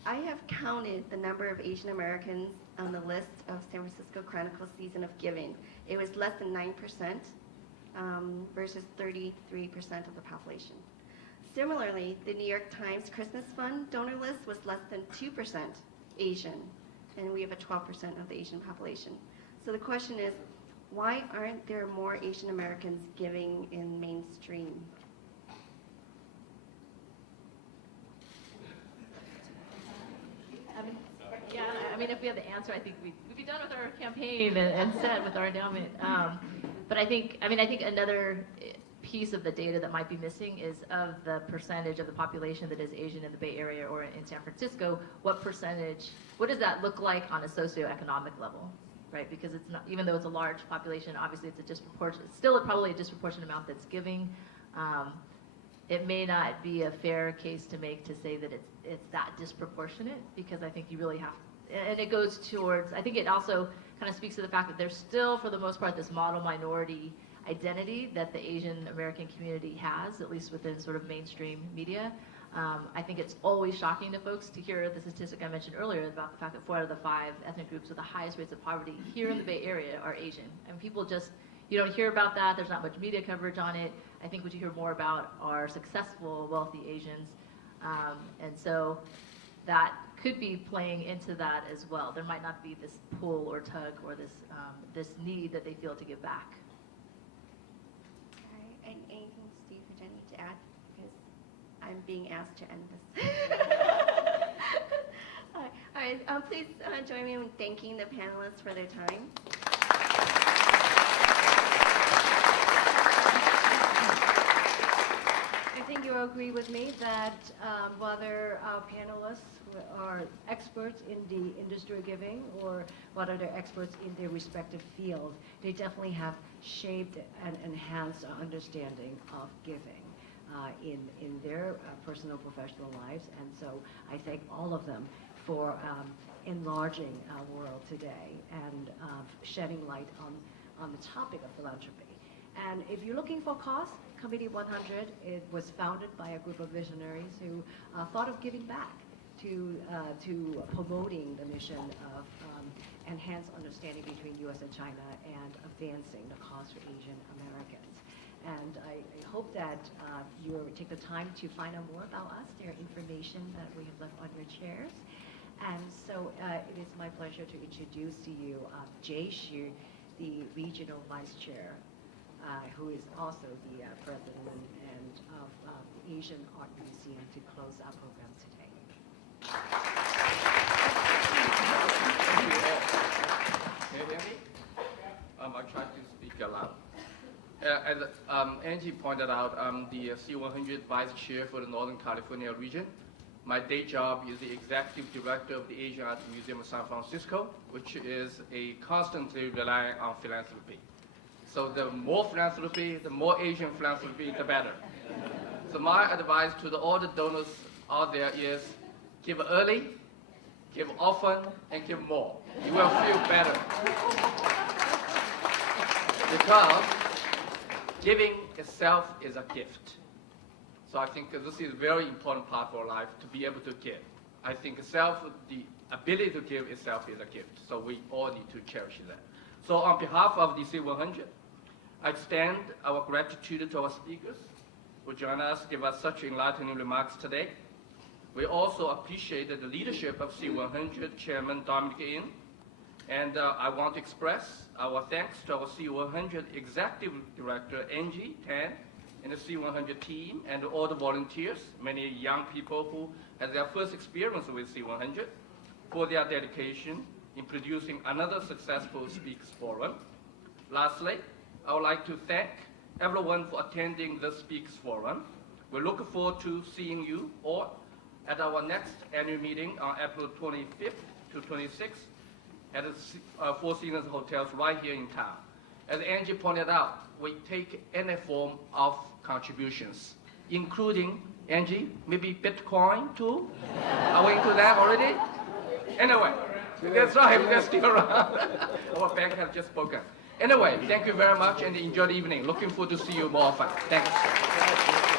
I have counted the number of Asian Americans on the list of San Francisco Chronicle Season of Giving. It was less than 9% versus 33% of the population. Similarly, the New York Times Christmas Fund donor list was less than 2% Asian, and we have a 12% of the Asian population. So the question is, why aren't there more Asian Americans giving in mainstream? I mean, if we had the answer, I think we'd be done with our campaign and set with our endowment. But I think another piece of the data that might be missing is of the percentage of the population that is Asian in the Bay Area or in San Francisco, what does that look like on a socioeconomic level, right? Because it's not, even though it's a large population, obviously it's still probably a disproportionate amount that's giving. It may not be a fair case to make to say that it's that disproportionate, because I think you really have, and it goes towards, I think it also kind of speaks to the fact that there's still, for the most part, this model minority identity that the Asian American community has, at least within sort of mainstream media. I think it's always shocking to folks to hear the statistic I mentioned earlier about the fact that 4 out of the 5 ethnic groups with the highest rates of poverty here in the Bay Area are Asian. And people just, you don't hear about that. There's not much media coverage on it. I think what you hear more about are successful, wealthy Asians. And so that could be playing into that as well. There might not be this pull or tug or this need that they feel to give back. All right. And anything, Steve or Jenny, to add? Because I'm being asked to end this. All right. Please join me in thanking the panelists for their time. I think you'll agree with me that whether our panelists are experts in the industry of giving or whether they're experts in their respective field, they definitely have shaped and enhanced our understanding of giving in their personal professional lives. And so I thank all of them for enlarging our world today and shedding light on the topic of philanthropy. And if you're looking for cause, Committee 100, it was founded by a group of visionaries who thought of giving back to promoting the mission of enhanced understanding between U.S. and China and advancing the cause for Asian Americans. And I hope that you take the time to find out more about us. There are information that we have left on your chairs. And so it is my pleasure to introduce to you Jay Xu, the Regional Vice Chair, who is also the president of the Asian Art Museum, to close our program today. Can you hear me? I'll try to speak aloud. As Angie pointed out, I'm the C100 Vice Chair for the Northern California region. My day job is the executive director of the Asian Art Museum of San Francisco, which is a constantly relying on philanthropy. So the more philanthropy, the more Asian philanthropy, the better. So my advice to all the donors out there is give early, give often, and give more. You will feel better. Because giving itself is a gift. So I think this is a very important part of our life, to be able to give. I think the ability to give itself is a gift. So we all need to cherish that. So on behalf of DC 100, I extend our gratitude to our speakers who join us, give us such enlightening remarks today. We also appreciate the leadership of C100 Chairman Dominic Yuen. And I want to express our thanks to our C100 Executive Director, Angie Tan, and the C100 team, and all the volunteers, many young people who had their first experience with C100, for their dedication in producing another successful Speaks Forum. Lastly, I would like to thank everyone for attending the Speaks Forum. We look forward to seeing you all at our next annual meeting on April 25th to 26th at the Four Seasons Hotels right here in town. As Angie pointed out, we take any form of contributions, including, Angie, maybe Bitcoin too? Are we into that already? Anyway, that's right, we're still around. Our bank has just spoken. Anyway, thank you very much and enjoy the evening. Looking forward to see you more often. Thanks.